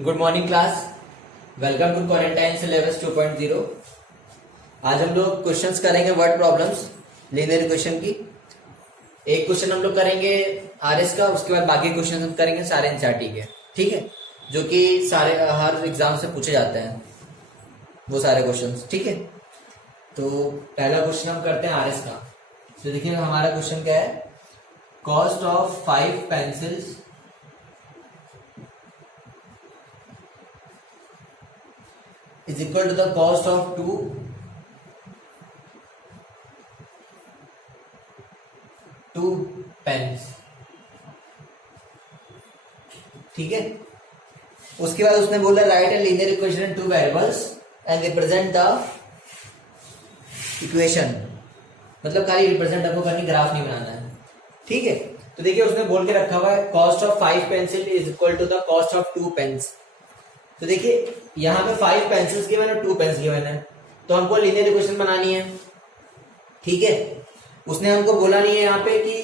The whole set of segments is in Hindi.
Good morning class. Welcome to quarantine syllabus 2.0। आज हम लोग क्वेश्चंस करेंगे वर्ड प्रॉब्लम्स लीनियर इक्वेशन की। एक क्वेश्चन हम लोग करेंगे आरएस का, उसके बाद बाकी क्वेश्चन हम करेंगे सारे एनसीईआरटी के, ठीक है, जो कि सारे हर एग्जाम से पूछे जाते हैं वो सारे क्वेश्चंस, ठीक है। तो पहला क्वेश्चन हम करते हैं आरएस का। तो देखिए हमारा क्वेश्चन क्या है, cost of 5 pencils is equal to the cost of two pens, ठीक है। उसके बाद उसने बोला right a linear equation in 2 variables and represent the equation, मतलब खाली रिप्रेजेंट आपको करनी, ग्राफ नहीं बनाना है, ठीक है। तो देखिए उसने बोल के रखा हुआ है cost of 5 pencil is equal to the cost of 2 pens. तो देखिए यहाँ पे 5 पेंसिल्स गिवन है, 2 पेन्स गिवन है, तो हमको लीनियर इक्वेशन बनानी है, ठीक है। उसने हमको बोला नहीं है यहाँ पे कि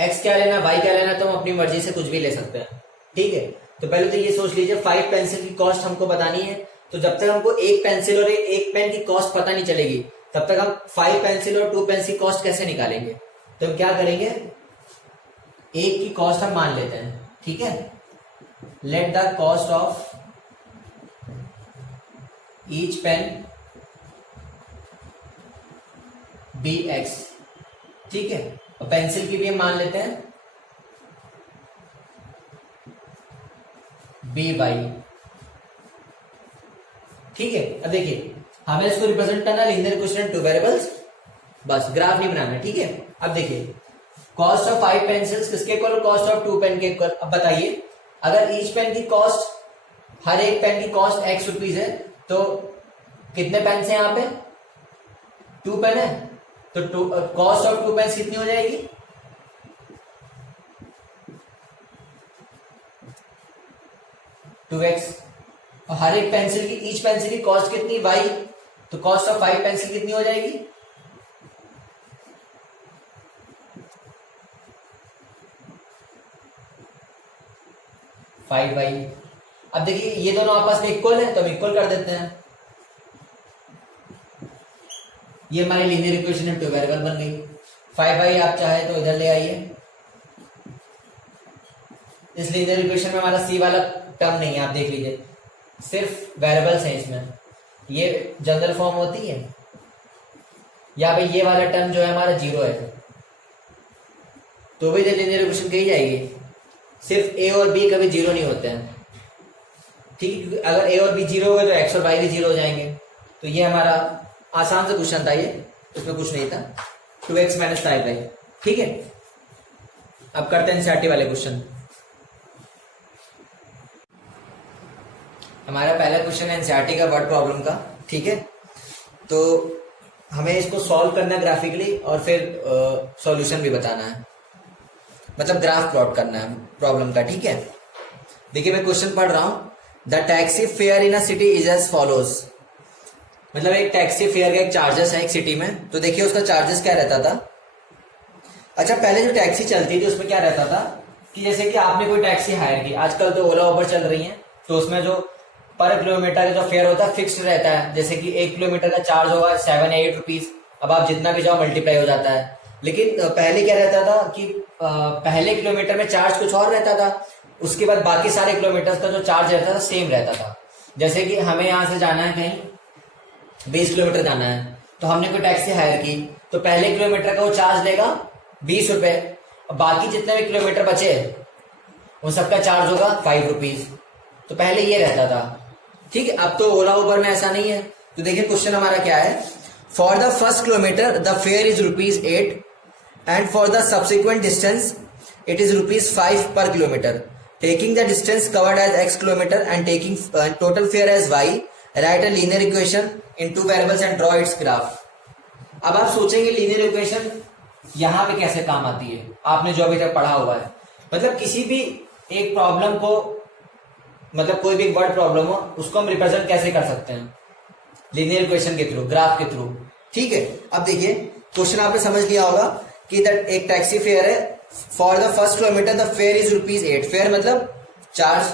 x क्या लेना y क्या लेना, तो हम अपनी मर्जी से कुछ भी ले सकते हैं, ठीक है। तो पहले तो ये सोच लीजिए 5 पेंसिल की कॉस्ट हमको बतानी है, तो जब तक हमको एक पेंसिल और एक पेन की कॉस्ट पता नहीं चलेगी तब तक हम 5 पेंसिल और 2 पेन की कॉस्ट कैसे निकालेंगे। तो हम क्या करेंगे, एक की कॉस्ट हम मान लेते हैं, ठीक है। Let the cost of each pen be x, ठीक है। और पेंसिल की भी हम मान लेते हैं by, ठीक है। अब देखिए हमें इसको रिप्रेजेंट करना लीनियर इक्वेशन 2 वेरिएबल्स, बस ग्राफ नहीं बनाना, ठीक है। अब देखिए कॉस्ट ऑफ 5 पेंसिल्स किसके इक्वल, कॉस्ट ऑफ 2 पेन के इक्वल। अब बताइए अगर ईच पेन की कॉस्ट, हर एक पेन की कॉस्ट x रुपीज है, तो कितने पेन है यहाँ पे, 2 पेन है, तो कॉस्ट ऑफ 2 पेन कितनी हो जाएगी, 2x। और हर एक पेंसिल की, ईच पेंसिल की कॉस्ट कितनी, y, तो कॉस्ट ऑफ 5 पेंसिल कितनी हो जाएगी, 5y। अब देखिए ये दोनों आपस में इक्वल है तो हम इक्वल कर देते हैं, ये हमारी लीनियर इक्वेशन है 2 वेरिएबल बन गई। 5y आप चाहे तो इधर ले आइए, इस लीनियर इक्वेशन में हमारा c वाला टर्म नहीं है, आप देख लीजिए सिर्फ वेरिएबल्स हैं इसमें, ये जनरल फॉर्म होती है, या भाई ये वाला टर्म जो है हमारा 0 है, तो भी लीनियर इक्वेशन कही जाएगी। सिर्फ a और b कभी 0 नहीं होते हैं, ठीक है। अगर a और b 0 हो गए तो x और y भी 0 हो जाएंगे। तो ये हमारा आसान से क्वेश्चन था, ये उसमें कुछ नहीं था, 2x माइनस 5y, ठीक है। अब करते हैं एनसीईआरटी वाले क्वेश्चन। हमारा पहला क्वेश्चन है एनसीईआरटी का वर्ड प्रॉब्लम का, ठीक है। तो हमें इसको सॉल्व करना है ग्राफिकली और फिर सॉल्यूशन भी बताना है, मतलब ग्राफ प्लॉट करना है प्रॉब्लम का, ठीक है। देखिए मैं क्वेश्चन पढ़ रहा हूं, the taxi fare in a city is as follows, मतलब एक टैक्सी फेयर का एक चार्जेस है एक सिटी में। तो देखिए उसका चार्जेस क्या रहता था। अच्छा पहले जो टैक्सी चलती थी उसमें क्या रहता था कि जैसे कि आपने कोई टैक्सी हायर की, आजकल तो ओला उबर चल रही है, तो उसमें जो पर किलोमीटर का जो फेयर होता है फिक्स्ड रहता है, जैसे कि 1 किलोमीटर का चार्ज होगा 7 या 8 रुपीज। अब आप जितना भी जाओ मल्टीप्लाई हो जाता है। लेकिन पहले क्या रहता था कि पहले किलोमीटर में चार्ज कुछ और रहता था, उसके बाद बाकी सारे किलोमीटर का जो चार्ज रहता था सेम रहता था। जैसे कि हमें यहाँ से जाना है कहीं 20 किलोमीटर जाना है, तो हमने कोई टैक्सी हायर की, तो पहले किलोमीटर का वो चार्ज लेगा 20 रुपए, बाकी जितने भी किलोमीटर बचे उन सबका चार्ज होगा 5 रुपीज। तो पहले ये रहता था, ठीक है। अब तो ओला उबर में ऐसा नहीं है। तो देखिए क्वेश्चन हमारा क्या है, for the first kilometre the fare is ₹8 and for the subsequent distance it is ₹5 per kilometre, taking the distance covered as x kilometre and taking total fare as y, write a linear equation in 2 variables and draw its graph. अब आप सोचेंगे लीनियर इक्वेशन यहां पे कैसे काम आती है, आपने जो अभी तक पढ़ा हुआ है, मतलब किसी भी एक प्रॉब्लम को, मतलब कोई भी एक वर्ड प्रॉब्लम हो उसको हम रिप्रेजेंट कैसे कर सकते हैं, लीनियर इक्वेशन के थ्रू, ग्राफ के थ्रू, ठीक है। अब देखिए क्वेश्चन आपने समझ लिया होगा कि एक टैक्सी फेयर है, for the first kilometre the fare is ₹8। Fair मतलब चार्ज,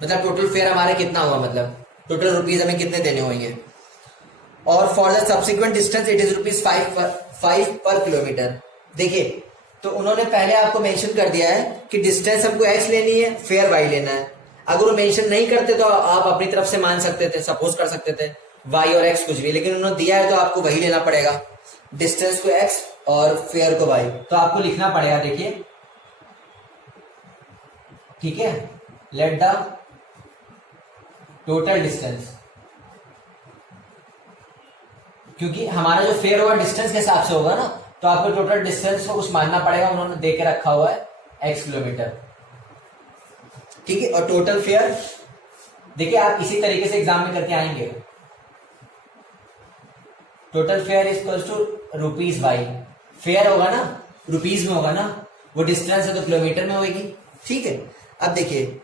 मतलब टोटल फेयर हमारे कितना हुआ, मतलब टोटल रुपीज हमें कितने देने होंगे। और for the subsequent distance it is ₹5 per kilometre. देखिए तो उन्होंने पहले आपको मेंशन कर दिया है कि डिस्टेंस हमको x लेनी है, फेयर y लेना है। अगर वो मेंशन नहीं करते तो आप अपनी तरफ से मान सकते थे, सपोज कर सकते थे y और x कुछ भी, लेकिन उन्होंने दिया है तो आपको वही लेना पड़ेगा, डिस्टेंस को x और फेयर को y। तो आपको लिखना पड़ेगा, देखिए ठीक है, लेट द टोटल डिस्टेंस, क्योंकि हमारा जो फेयर होगा डिस्टेंस के हिसाब से होगा ना, तो आपको टोटल डिस्टेंस को कुछ मानना पड़ेगा, उन्होंने दे के रखा हुआ है x किलोमीटर, ठीक है। और टोटल फेयर देखिए आप इसी तरीके से एग्जाम में करके आएंगे, टोटल फेयर इक्वल्स टू ₹बाई, फेयर होगा ना रुपीज में होगा ना, वो डिस्टेंस है तो किलोमीटर में होगी, ठीक है। अब देखिए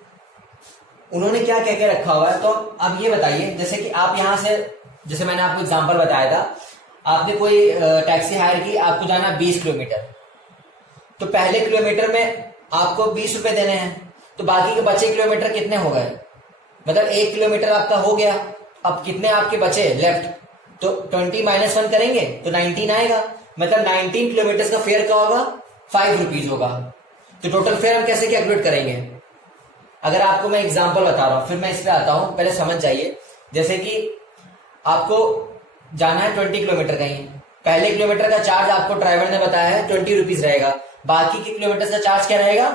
उन्होंने क्या कह के रखा हुआ है, तो अब ये बताइए, जैसे कि आप यहां से, जैसे मैंने आपको एग्जांपल बताया था, आपने कोई टैक्सी हायर की, आपको जाना 20 किलोमीटर, तो पहले किलोमीटर में आपको 20 रुपए देने हैं, तो बाकी के बचे किलोमीटर कितने हो गए, मतलब 1 किलोमीटर आपका हो गया, अब कितने आपके बचे लेफ्ट, तो 20 - 1 करेंगे तो 19 आएगा, मतलब 19 किलोमीटर का फेयर क्या होगा, ₹5 होगा। तो टोटल फेयर हम कैसे कैलकुलेट करेंगे, अगर आपको मैं एग्जांपल बता रहा हूं, फिर मैं इस पे आता हूं, पहले समझ जाइए। जैसे कि आपको जाना है 20 किलोमीटर कहीं, पहले किलोमीटर का चार्ज आपको ड्राइवर ने बताया है ₹20 रहेगा, बाकी के किलोमीटर का चार्ज क्या रहेगा,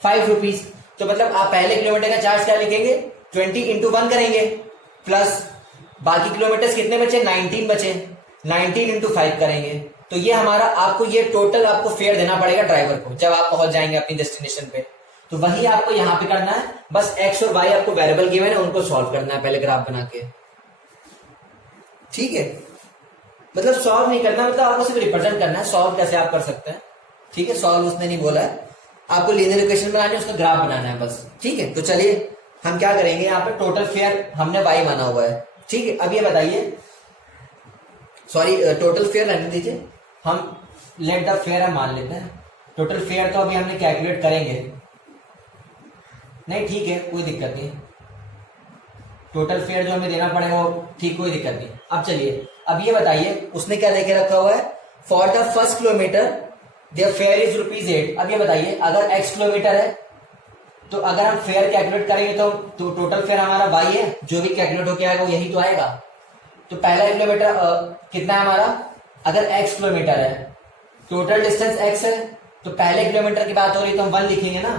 ₹5। तो मतलब आप पहले किलोमीटर का चार्ज क्या लिखेंगे, 20 × 1 करेंगे, प्लस बाकी किलोमीटर कितने बचे, 19 बचे, 19 × 5 करेंगे, तो ये हमारा आपको ये टोटल आपको फेयर देना पड़ेगा ड्राइवर को जब आप पहुंच जाएंगे अपनी डेस्टिनेशन पे। तो वही आपको यहाँ पे करना है, बस x और y आपको वेरिएबल गिवन है, उनको सॉल्व करना है पहले ग्राफ बना के, ठीक है। मतलब सॉल्व नहीं करना, मतलब आपको सिर्फ रिप्रेजेंट करना है, सॉल्व कैसे आप कर सकते हैं, ठीक है। सॉल्व उसने नहीं बोला है, आपको लीनियर इक्वेशन बनानी है, उसका ग्राफ बनाना है बस, ठीक है। तो चलिए हम क्या करेंगे, यहाँ पे टोटल फेयर हमने y माना हुआ है, ठीक है। अब ये बताइए, सॉरी टोटल फेयर रहने दीजिए, हम लेट द फेयर हम मान लेते हैं, टोटल फेयर तो अभी हमने कैलकुलेट करेंगे, नहीं ठीक है कोई दिक्कत नहीं, टोटल फेयर जो हमें देना पड़ेगा वो ठीक, कोई दिक्कत नहीं। अब चलिए अब ये बताइए उसने क्या देके रखा हुआ है, for the first kilometre there fare is ₹8। अब ये बताइए अगर x किलोमीटर है तो अगर हम फेयर कैलकुलेट करेंगे तो टोटल फेयर हमारा y है, जो भी कैलकुलेट होके आएगा वो यही तो आएगा। तो पहला किलोमीटर कितना है हमारा, अगर x किलोमीटर है, टोटल डिस्टेंस x है, तो पहले किलोमीटर की बात हो रही तो हम 1 लिखेंगे ना,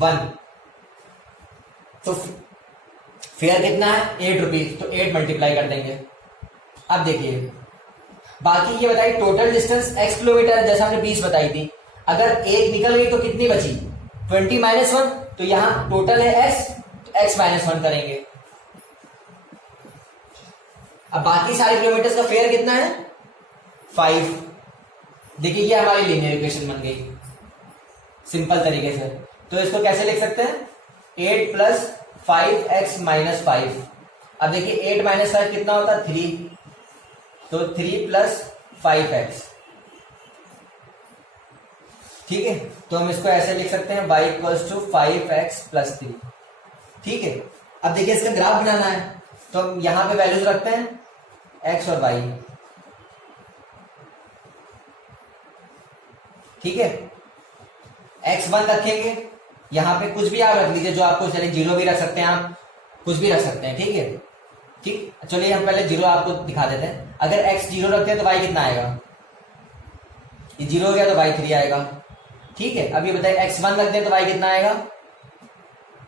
1, तो फेयर कितना है, ₹8, तो 8 मल्टीप्लाई कर देंगे। अब देखिए बाकी ये बताइए टोटल डिस्टेंस x किलोमीटर है, जैसा हमने 20 बताई थी, अगर 1 निकल गई तो कितनी बची, 20 - 1, तो यहां टोटल है x, तो x - 1 करेंगे। अब बाकी सारे किलोमीटर का फेयर कितना है, 5। देखिए ये हमारी लीनियर इक्वेशन बन गई सिंपल तरीके से। तो इसको कैसे लिख सकते हैं, 8 + 5x - 5। अब देखिए 8 - 5 कितना होता है, 3, तो 3 + 5x, ठीक है। तो हम इसको ऐसे लिख सकते हैं, y = 5x + 3, ठीक है। अब देखिए इसका ग्राफ बनाना है, तो हम यहां पे वैल्यूज रखते हैं x और y, ठीक है। x1 रखेंगे, यहां पे कुछ भी आप रख लीजिए, जो आपको चलिए 0 भी रख सकते हैं, आप कुछ भी रख सकते हैं, ठीक है। ठीक, चलिए हम पहले 0 आपको दिखा देते हैं। अगर x 0 रखते हैं तो y कितना आएगा, ये 0 हो गया तो y 3 आएगा, ठीक है। अब ये बताइए x1 रख दें तो y कितना आएगा,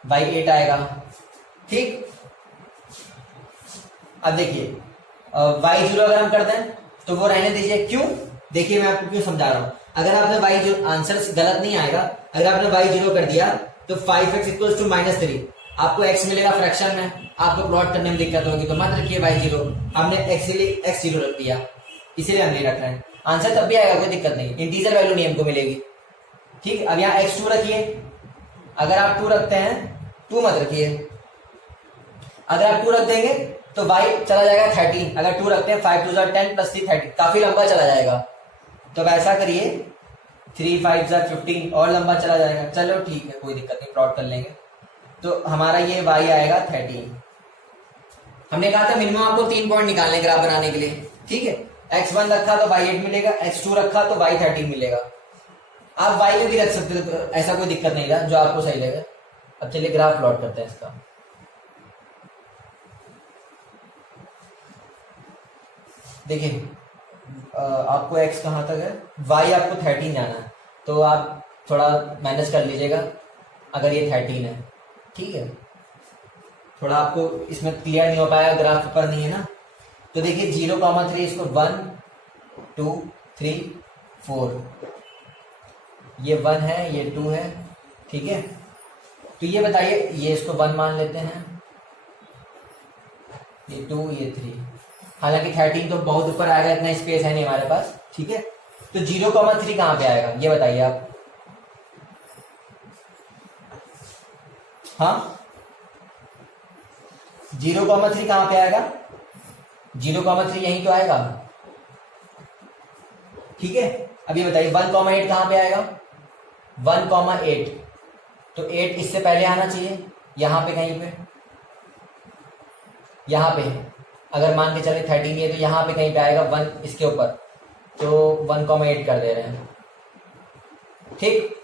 y 8 आएगा, ठीक। अब देखिए y0 अगर हम कर दें तो वो रहने दीजिए, क्यों, देखिए मैं आपको क्यों समझा रहा हूं। अगर आपने y0 आंसर गलत नहीं आएगा, अगर आपने y0 कर दिया तो 5x = -3, आपको x मिलेगा फ्रैक्शन में, आपको प्लॉट करने में दिक्कत होगी, तो मत रखिए y0, हमने x0 रख दिया, इसीलिए हम नहीं रख रहे हैं। आंसर तब भी आएगा, कोई दिक्कत नहीं, इंटीजर वैल्यू नहीं हमको मिलेगी, ठीक। अब यहाँ x2 रखिए, अगर आप 2 रखते हैं, 2 मत रखिए, अगर आप 2 रख देंगे तो y चला जाएगा 13, अगर 2 रखते हैं 5 × 2 = 10 + 3 30, काफी लंबा चला जाएगा। तो अब ऐसा करिए 3 × 5 = 15, और लंबा चला जाएगा, चलो ठीक है कोई दिक्कत नहीं, प्लॉट कर लेंगे। तो हमारा ये y आएगा 13। हमने कहा था मिनिमम आपको 3 पॉइंट निकालने ग्राफ बनाने के लिए, ठीक है। x1 रखा तो y8 मिलेगा, x2 रखा तो y13 मिलेगा। आप y में भी रख सकते हो, ऐसा कोई दिक्कत नहीं था, जो आपको सही लगे। अब चलिए ग्राफ प्लॉट करते हैं इसका। देखिए आपको x कहाँ तक है, y आपको 13 जाना है, तो आप थोड़ा मैनेज कर लीजिएगा अगर ये 13 है, ठीक है। थोड़ा आपको इसमें क्लियर नहीं हो पाया, ग्राफ पर नहीं है ना। तो देखिए 0,3 इसको 1 2 3 4, ये 1 है, ये 2 है, ठीक है। तो ये बताइए, ये इसको 1 मान लेते हैं, ये 2 ये 3, हालांकि 13 तो बहुत ऊपर आएगा, इतना स्पेस है नहीं हमारे पास, ठीक है। तो 0,3 कहाँ पे आएगा ये बताइए आप। हाँ 0,3 कहाँ पे आएगा, 0,3 यहीं तो आएगा, ठीक है। अब ये बताइए 1,8 कहाँ पे आएगा, 1,8, तो 8 इससे पहले आना चाहिए, यहां पे कहीं पे, यहां पे अगर मान के चले 13 है तो यहां पे कहीं पे आएगा 1 इसके ऊपर, तो 1,8 कर दे रहे हैं, ठीक।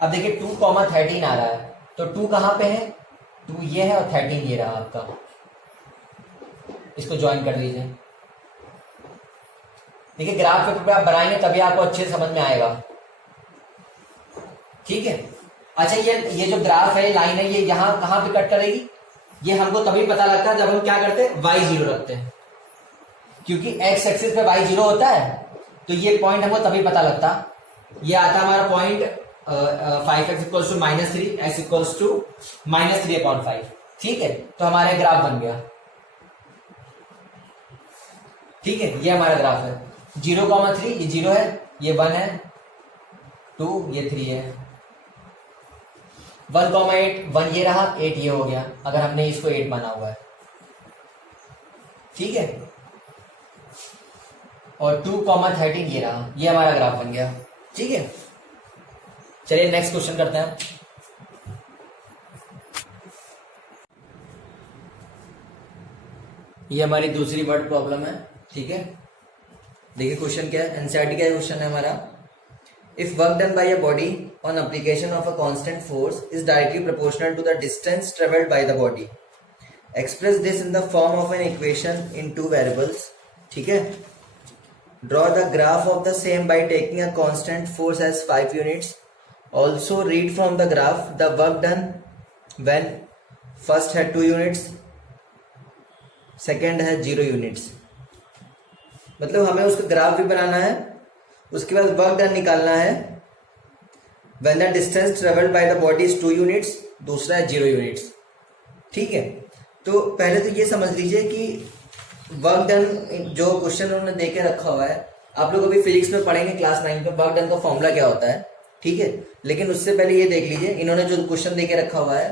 अब देखिए 2,13 आ रहा है, तो 2 कहां पे है, 2 ये है और 13 ये रहा आपका, इसको ज्वाइन कर दीजिए। देखिए ग्राफ पेपर पे आप बनाएंगे तभी आपको अच्छे से समझ में आएगा, ठीक है। अच्छा ये जो ग्राफ है, लाइन है, ये यहां कहां पे कट करेगी, ये हमको तभी पता लगता है जब हम क्या करते हैं, y0 रखते हैं, क्योंकि x एक्सिस पे y0 होता है, तो ये पॉइंट हमको तभी पता लगता। ये आता हमारा point 5x equals to -3, x equals to -3/5, ठीक है। तो हमारा ग्राफ बन गया, ठीक है। ये हमारा ग्राफ है 0,3, ये 0 है, ये 1 है, 2 ये 3 है, 1,8 1 ये रहा, 8 ये हो गया, अगर हमने इसको 8 माना हुआ है, ठीक है। और 2,13 ये रहा, ये हमारा ग्राफ बन गया, ठीक है। चलिए नेक्स्ट क्वेश्चन करते हैं। ये हमारी दूसरी वर्ड प्रॉब्लम है, ठीक है। देखिए क्वेश्चन क्या है, एनसीईआरटी का क्वेश्चन है हमारा। If work done by a body on application of a constant force is directly proportional to the distance traveled by the body, express this in the form of an equation in 2 variables, ठीक है। Draw the graph of the same by taking a constant force as 5 units. Also read from the graph the work done when first had 2 units, second है 0 units। मतलब हमें उसका ग्राफ भी बनाना है, उसके बाद वर्क डन निकालना है। When the distance travelled by the body is 2 units, दूसरा है 0 यूनिट्स, ठीक है। तो पहले तो ये समझ लीजिए कि वर्क डन जो क्वेश्चन उन्होंने दे के रखा हुआ है, आप लोग अभी फिजिक्स में पढ़ेंगे क्लास 9 में, वर्क डन का फॉर्मूला क्या होता है, ठीक है। लेकिन उससे पहले ये देख लीजिए इन्होंने जो क्वेश्चन दे के रखा हुआ है,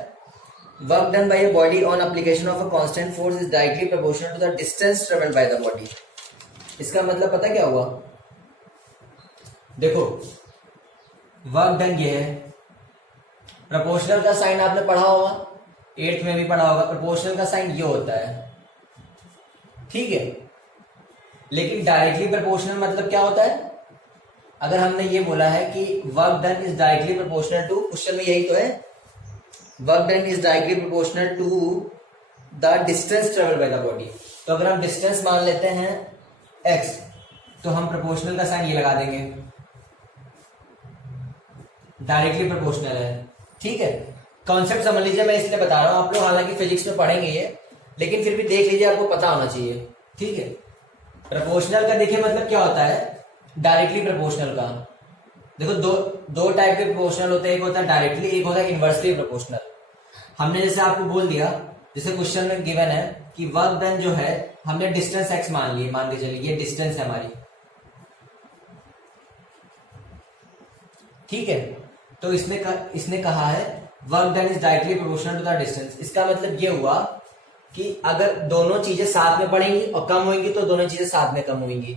work done by a body on application of a constant force is directly proportional to the distance travelled by the body. इसका मतलब पता क्या हुआ, देखो वर्क डन ये है, प्रोपोर्शनल का साइन आपने पढ़ा होगा, 8th में भी पढ़ा होगा, प्रोपोर्शनल का साइन ये होता है, ठीक है। लेकिन डायरेक्टली प्रोपोर्शनल मतलब क्या होता है, अगर हमने ये बोला है कि work done is directly proportional to, question में यही तो है, work done is directly proportional to the distance travelled by the body. तो अगर हम डिस्टेंस मान लेते हैं x, तो हम प्रोपोर्शनल का साइन ये लगा देंगे, डायरेक्टली प्रोपोर्शनल है, ठीक है। कॉन्सेप्ट समझ लीजिए, मैं इसलिए बता रहा हूं, आप लोग हालांकि फिजिक्स में पढ़ेंगे ये, लेकिन फिर भी देख लीजिए, आपको पता होना चाहिए, ठीक है। प्रोपोर्शनल का देखिए मतलब क्या होता है, डायरेक्टली प्रोपोर्शनल का देखो दो टाइप के प्रोपोर्शनल होते हैं, एक होता है डायरेक्टली, एक होता है इनवर्सली प्रोपोर्शनल। हमने जैसे आपको बोल दिया, जैसे क्वेश्चन में गिवन है कि वर्क डन जो है, हमने डिस्टेंस x मान ली, मान के चलिए ये डिस्टेंस है हमारी, ठीक है। तो इसने कहा है work done is directly proportional to the distance. इसका मतलब ये हुआ कि अगर दोनों चीजें साथ में बढ़ेंगी और कम होंगी तो दोनों चीजें साथ में कम होंगी,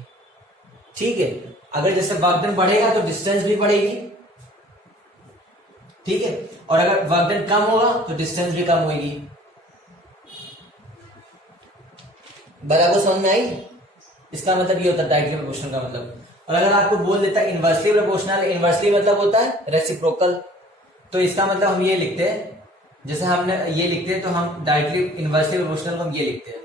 ठीक है। अगर जैसे वर्क डन बढ़ेगा तो डिस्टेंस भी बढ़ेगी, ठीक है। और अगर वर्क डन कम होगा तो डिस्टेंस भी कम होगी। बराबर समझ में आई? इसका मतलब ये होता है डायरेक्टली प्रोपोर्शनल का मतलब। और अगर आपको बोल देता है इनवर्सली प्रोपोर्शनल, इनवर्सली मतलब होता है रेसिप्रोकल, तो इसका मतलब हम ये लिखते हैं, जैसे हमने ये लिखते हैं तो हम डायरेक्टली इनवर्सली प्रोपोर्शनल को हम ये लिखते हैं।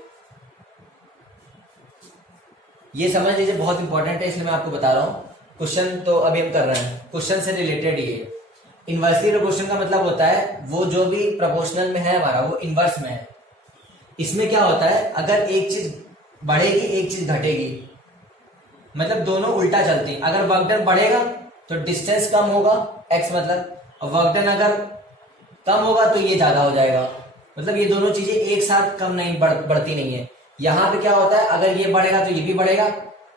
ये समझ लीजिए, बहुत इंपॉर्टेंट है, इसलिए मैं आपको बता रहा हूं। क्वेश्चन तो अभी हम कर रहे हैं, क्वेश्चन से रिलेटेड ये इनवर्सली प्रोपोर्शनल का मतलब होता है वो जो भी प्रोपोर्शनल में है हमारा वो इनवर्स में है। इसमें क्या होता है, अगर एक चीज बढ़ेगी एक चीज घटेगी, मतलब दोनों उल्टा चलती है। अगर वर्क डन बढ़ेगा तो डिस्टेंस कम होगा, एक्स मतलब, और वर्क डन अगर कम होगा तो ये ज्यादा हो जाएगा। मतलब ये दोनों चीजें एक साथ कम नहीं बढ़ती नहीं है। यहाँ पे क्या होता है, अगर ये बढ़ेगा तो ये भी बढ़ेगा,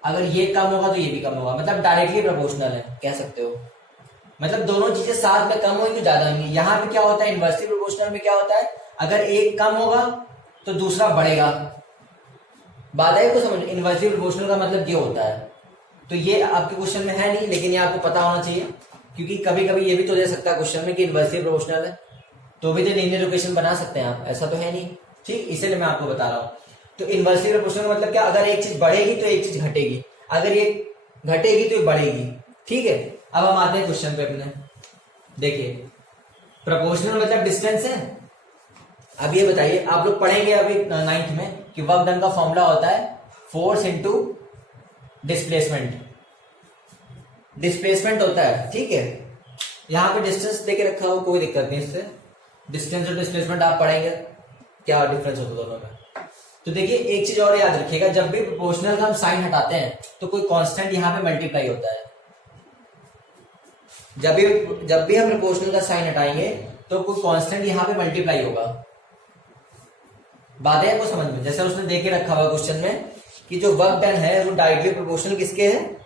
अगर ये कम होगा तो ये भी कम होगा, मतलब डायरेक्टली प्रोपोर्शनल है कह सकते हो। मतलब दोनों चीजें साथ में कम होगी तो ज्यादा होंगी। यहाँ पे क्या होता है, इनवर्सली प्रोपोर्शनल में क्या होता है, अगर एक कम होगा तो दूसरा बढ़ेगा। बात है को समझ, इनवर्सली प्रोपोर्शनल का मतलब ये होता है। तो ये आपके क्वेश्चन में है नहीं, लेकिन ये आपको पता होना चाहिए, क्योंकि कभी कभी ये भी तो दे सकता है क्वेश्चन में कि इनवर्सली प्रोपोर्शनल है, तो भी तो लीनियर इक्वेशन बना सकते हैं आप, ऐसा तो है नहीं। ठीक, इसलिए मैं आपको बता रहा हूँ। तो इनवर्सली प्रोपोर्शनल का मतलब क्या, अगर एक चीज बढ़ेगी तो एक चीज घटेगी, अगर ये घटेगी तो ये बढ़ेगी। ठीक है, अब हम आते हैं क्वेश्चन पे अपने। देखिए प्रोपोर्शनल मतलब डिस्टेंस है। अब ये बताइए, आप लोग पढ़ेंगे अभी 9th में कि वर्क डन का फॉर्मूला होता है फोर्स इनटू डिस्प्लेसमेंट। डिस्प्लेसमेंट होता है, ठीक है। यहां पे डिस्टेंस देके रखा हो, कोई दिक्कत नहीं इससे। डिस्टेंस और डिस्प्लेसमेंट आप पढ़ेंगे क्या डिफरेंस होता है दोनों में। तो देखिए एक चीज और याद रखिएगा, जब भी प्रोपोर्शनल का हम साइन हटाते हैं तो कोई कांस्टेंट यहां पे मल्टीप्लाई होता है। जब भी हम प्रोपोर्शनल का साइन हटाएंगे तो कोई कांस्टेंट यहां पे मल्टीप्लाई होगा। बात है आपको समझ में? जैसे उसने देके रखा हुआ क्वेश्चन में कि जो वर्क डन है वो डायरेक्टली प्रोपोर्शनल किसके है,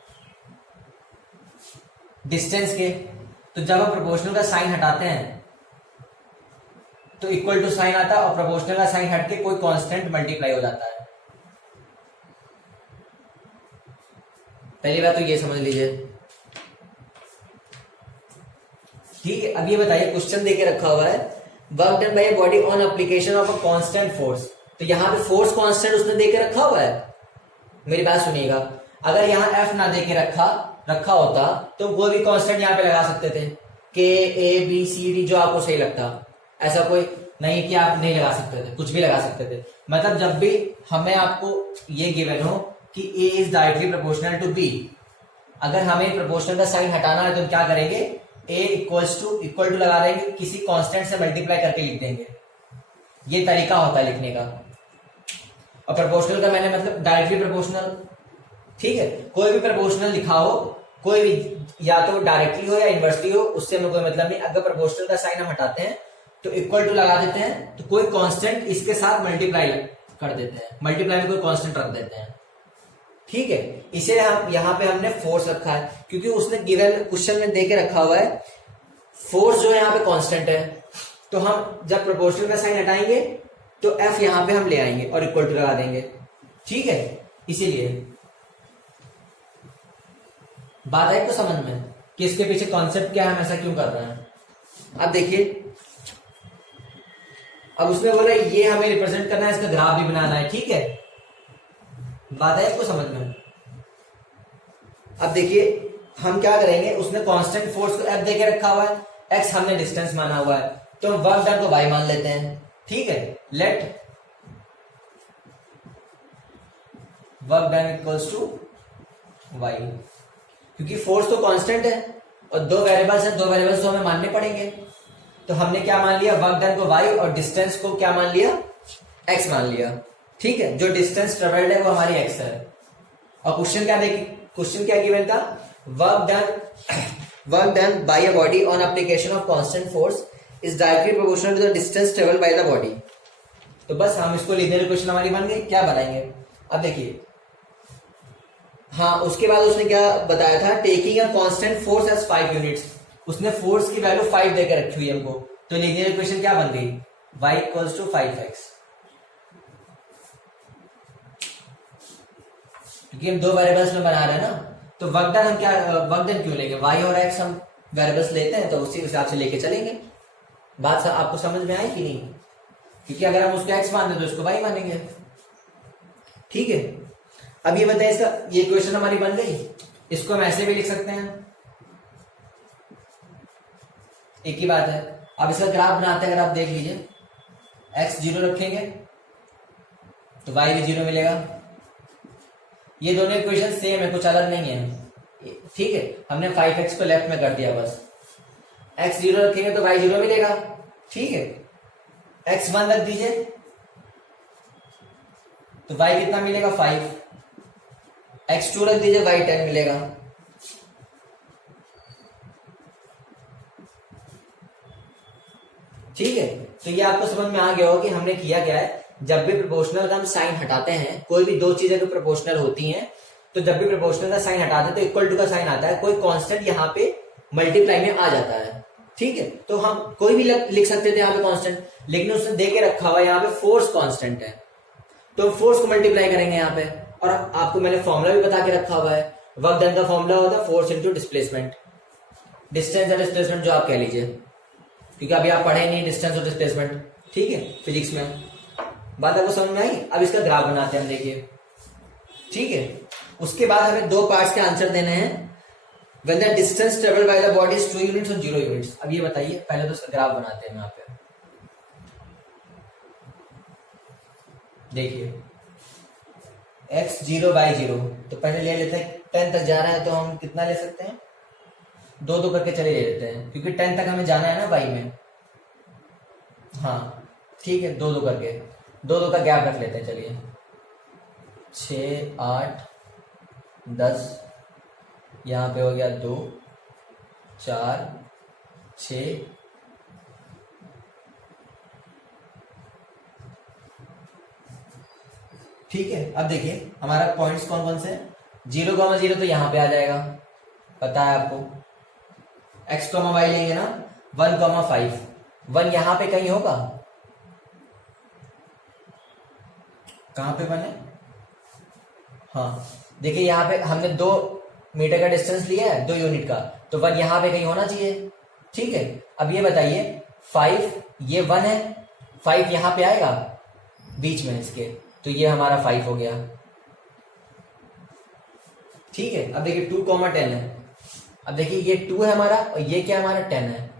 डिस्टेंस के। तो जब हम प्रोपोर्शनल का साइन हटाते हैं तो इक्वल टू साइन आता है, और प्रोपोर्शनल का साइन हट के कोई कांस्टेंट मल्टीप्लाई हो जाता है। पहली बात तो ये समझ लीजिए, ठीक है। अब ये बताइए, क्वेश्चन देके रखा हुआ है work done by body on application of a constant force. तो यहां पे फोर्स कांस्टेंट उसने देके रखा हुआ है। मेरी बात सुनिएगा, अगर यहाँ एफ ना देके रखा होता तो कोई भी कांस्टेंट यहाँ पे लगा सकते थे, के ए बी सी डी, जो आपको सही लगता। ऐसा कोई नहीं कि आप नहीं लगा सकते थे, कुछ भी लगा सकते थे। मतलब जब भी हमें आपको ये गिवन हो कि A is directly proportional to B, अगर हमें प्रोपोर्शनल का साइन हटाना है तो हम क्या करेंगे, ए इक्वल टू लगा देंगे, किसी कांस्टेंट से मल्टीप्लाई करके लिख देंगे। ये तरीका होता है लिखने का। और प्रोपोर्शनल का मैंने मतलब डायरेक्टली प्रोपोर्शनल, ठीक है। कोई भी प्रोपोर्शनल लिखा हो, कोई भी, या तो डायरेक्टली हो या इनवर्सली हो, उससे हमें कोई मतलब नहीं। अगर प्रोपोर्शनल का साइन हम हटाते हैं तो इक्वल टू लगा देते हैं, तो कोई कांस्टेंट इसके साथ मल्टीप्लाई कर देते हैं, मल्टीप्लाई में कोई कांस्टेंट रख देते हैं, ठीक है। इसे हम यहाँ पे हमने फोर्स रखा है, क्योंकि उसने गिवन क्वेश्चन में देके रखा हुआ है फोर्स जो है यहाँ पे कांस्टेंट है। तो हम जब प्रोपोर्शनल का साइन हटाएंगे तो एफ यहाँ पे हम ले आएंगे और इक्वल टू लगा देंगे, ठीक है। इसीलिए बात आई तो समझ में कि इसके पीछे कॉन्सेप्ट क्या है, हम ऐसा क्यों कर रहे हैं। अब देखिए, अब उसने बोला ये हमें रिप्रेजेंट करना है, इसका ग्राफ भी बनाना है, ठीक है। बात है आपको समझ में। अब देखिए हम क्या करेंगे, उसने कांस्टेंट फोर्स को एफ देके रखा हुआ है, एक्स हमने डिस्टेंस माना हुआ है, तो हम वर्क डन को वाई मान लेते हैं, ठीक है। Let work done equals to y, क्योंकि फोर्स तो कांस्टेंट है और दो वेरिएबल्स है, दो वेरिएबल्स तो हमें मानने पड़ेंगे। तो हमने क्या मान लिया, वर्क डन को y और डिस्टेंस को क्या मान लिया, x मान लिया, ठीक है। जो डिस्टेंस ट्रेवल्ड है वो हमारी x है। और क्वेश्चन क्या गिवन था, work done by a body on application of constant force is directly proportional to the distance travelled by the body. तो बस हम इसको लीनियर इक्वेशन हमारी बन गई। क्या बनाएंगे, अब देखिए, हाँ उसके बाद उसने क्या बताया था, taking a constant force as 5 units. उसने फोर्स की वैल्यू 5 देकर रखी हुई हमको, तो लीनियर इक्वेशन क्या बन गई, y इक्वल्स टू 5x। क्योंकि हम दो वेरिएबल्स में बना रहे हैं ना, तो वर्क डन हम क्या, वर्क डन क्यों लेंगे, y और x हम वेरिएबल्स लेते हैं तो उसी हिसाब से लेके चलेंगे। बात आपको समझ में आई कि नहीं? क्योंकि अगर हम उसको x मान दें तो उसको y मानेंगे। ठीक है, अब ये बताइए इसका ये इक्वेशन हमारी बन गई। इसको हम ऐसे भी लिख सकते हैं, एक ही बात है। अब इसका ग्राफ बनाते हैं, अगर आप देख लीजिए x 0 रखेंगे तो y भी 0 मिलेगा। ये दोनों इक्वेशन सेम है, कुछ अलग नहीं है। ठीक है, हमने 5x को लेफ्ट में कर दिया बस। x 0 रखेंगे तो y 0 मिलेगा। ठीक है, x 1 रख दीजिए तो y कितना मिलेगा 5। x 2 रख दीजिए y 10 मिलेगा। ठीक है, तो ये आपको समझ में आ गया हो कि हमने किया क्या है। जब भी प्रोपोर्शनल का हम साइन हटाते हैं, कोई भी दो चीजें जो प्रोपोर्शनल होती हैं, तो जब भी प्रोपोर्शनल का साइन हटाते हैं तो इक्वल टू का साइन आता है, कोई कांस्टेंट यहाँ पे मल्टीप्लाई में आ जाता है। ठीक है, तो हम कोई भी लिख सकते थे यहाँ पे कांस्टेंट, लेकिन उसने दे के रखा हुआ यहाँ पे फोर्स कांस्टेंट है, तो फोर्स को मल्टीप्लाई करेंगे यहाँ पे। और आपको मैंने फॉर्मूला भी बता के रखा हुआ है, वर्क डन का फॉर्मूला होता है फोर्स इंटू डिस्प्लेसमेंट, डिस्टेंस या डिस्प्लेसमेंट जो आप कह लीजिए, क्योंकि अभी आप पढ़े नहीं डिस्टेंस और डिस्प्लेसमेंट। ठीक है, फिजिक्स में बात आपको समझ में आई। अब इसका ग्राफ बनाते हैं हम, देखिए। ठीक है, उसके बाद हमें दो पार्ट्स के आंसर देने हैं। When the distance traveled by the body is 2 units और 0 units। अब ये बताइए, पहले तो इसका ग्राफ बनाते हैं यहाँ पे। देखिए x 0 by 0, तो पहले ले लेते हैं 10 तक जा रहा है तो हम कितना ले सकते हैं, 2 करके चले ले लेते हैं, क्योंकि 10 तक हमें जाना है ना y में। हाँ ठीक है, 2 करके 2 का गैप रख लेते हैं। चलिए 6 8 10, यहाँ पे हो गया 2 4 6 ठीक है। अब देखिए हमारा पॉइंट्स कौन कौन से हैं। 0,0 तो यहाँ पे आ जाएगा, पता है आपको। x, y लेंगे ना, 1,5, 1 यहाँ पे कहीं होगा, कहाँ पे बने। हाँ देखिए यहाँ पे हमने 2 मीटर का डिस्टेंस लिया है, 2 यूनिट का, तो 1 यहाँ पे कहीं होना चाहिए। ठीक है, अब ये बताइए 5, ये 1 है, 5 यहाँ पे आएगा बीच में इसके, तो ये हमारा 5 हो गया। ठीक है, अब देखिए 2,10 है। अब देखिए ये 2 है हमारा, और ये क्या हमारा 10 है।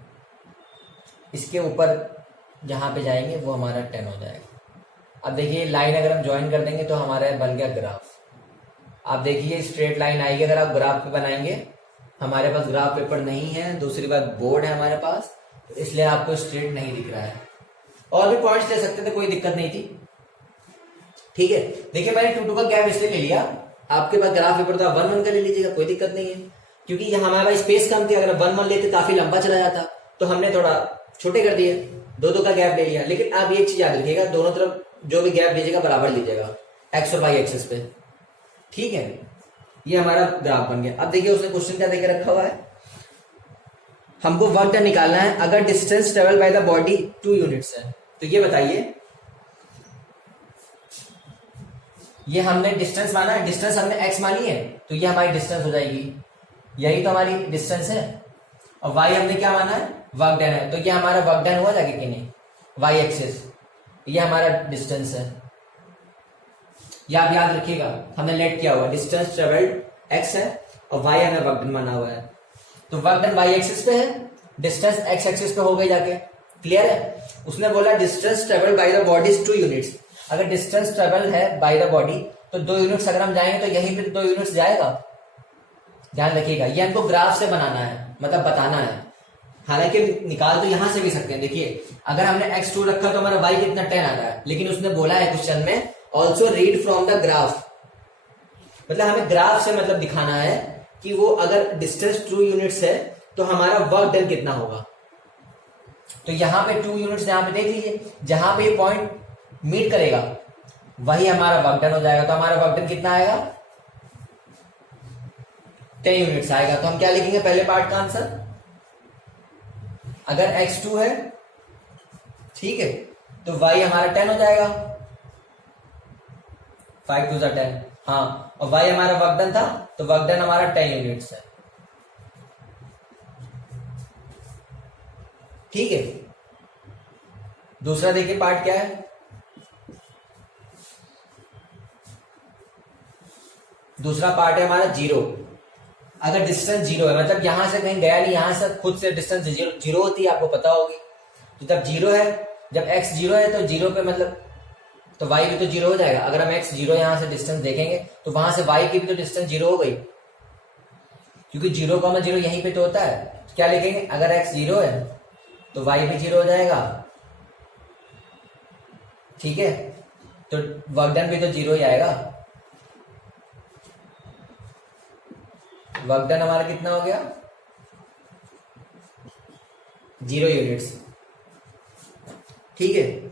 इसके ऊपर जहां पे जाएंगे वो हमारा 10 हो जाएगा। अब देखिए लाइन अगर हम ज्वाइन कर देंगे तो हमारा बन गया ग्राफ। आप देखिए स्ट्रेट लाइन आएगी अगर आप ग्राफ पे बनाएंगे। हमारे पास ग्राफ पेपर नहीं है, दूसरी बात बोर्ड है हमारे पास, तो इसलिए आपको स्ट्रेट नहीं दिख रहा है। और भी पॉइंट्स ले सकते थे, कोई दिक्कत नहीं थी। ठीक है, देखिए मैंने 2 का गैप इसलिए ले लिया, आपके पास ग्राफ पेपर तो आप 1 का ले लीजिएगा, कोई दिक्कत नहीं है, क्योंकि यहाँ हमारे पास स्पेस कम थी। अगर 1 लेते काफी लंबा चला जाता, तो हमने थोड़ा छोटे कर दिए, 2 का गैप ले लिया। लेकिन आप एक चीज याद रखिएगा, दोनों तरफ जो भी गैप लीजिएगा बराबर लीजिएगा, एक्स और वाई एक्सिस पे। ठीक है, ये हमारा ग्राफ बन गया। अब देखिए उसने क्वेश्चन क्या देकर रखा हुआ है, हमको वर्क डन निकालना है अगर distance travel by the body 2 units है। तो ये बताइए, ये हमने डिस्टेंस माना है, डिस्टेंस हमने एक्स मानी है, तो ये हमारी डिस्टेंस हो जाएगी, यही तो हमारी डिस्टेंस है। और वाई हमने क्या माना है, वर्क डन है, तो ये हमारा वर्क डन हुआ जाएगा कि नहीं, वाई एक्सिस, ये हमारा डिस्टेंस है। ये आप याद रखिएगा, हमने लेट किया हुआ डिस्टेंस ट्रेवल्ड एक्स है और वाई हमें वर्क डन माना हुआ है, तो वर्क डन वाई एक्सिस पे है, डिस्टेंस एक्स एक्सिस पे हो गई जाके। क्लियर है, उसने बोला distance travelled by the body is 2 units. अगर डिस्टेंस ट्रेवल है बाय द बॉडी तो 2 यूनिट्स अगर हम जाएंगे तो यहीं पे 2 यूनिट्स जाएगा। ध्यान रखिएगा, ये हमको ग्राफ से बनाना है, मतलब बताना है। हालांकि निकाल तो यहां से भी सकते हैं। देखिए अगर हमने x2 रखा तो हमारा y कितना 10 आता है, लेकिन उसने बोला है क्वेश्चन में also read from the graph, मतलब हमें ग्राफ से मतलब दिखाना है कि वो अगर डिस्टेंस 2 यूनिट्स है तो हमारा वर्क डन कितना होगा। तो यहाँ पे 2 यूनिट्स यहाँ पे देख लीजिए, जहां पे ये पॉइंट मीट करेगा वही हमारा वर्क डन हो जाएगा। तो हमारा वर्क डन कितना आएगा, 10 यूनिट्स आएगा। तो हम क्या लिखेंगे पहले पार्ट का आंसर, अगर x2 है, ठीक है, तो y हमारा 10 हो जाएगा, 5 2 10। हाँ, और y हमारा वर्क डन था, तो वर्क डन हमारा 10 यूनिट्स है। ठीक है। दूसरा देखिए पार्ट क्या है, दूसरा पार्ट है हमारा जीरो। अगर डिस्टेंस जीरो है, मतलब यहां से कहीं गया नहीं, यहां से खुद से डिस्टेंस जीरो होती है, आपको पता होगी। तो जब जीरो है, जब एक्स जीरो है तो जीरो पे मतलब तो वाई भी तो जीरो हो जाएगा। अगर हम एक्स जीरो यहां से डिस्टेंस देखेंगे तो वहां से वाई की भी तो डिस्टेंस जीरो हो गई, क्योंकि जीरो का जीरो यहीं पे तो होता है। तो क्या लिखेंगे, अगर एक्स जीरो है तो वाई भी जीरो हो जाएगा, ठीक है। तो वर्क डन भी तो जीरो ही आएगा। वर्क डन हमारा कितना हो गया, 0 यूनिट्स, ठीक है।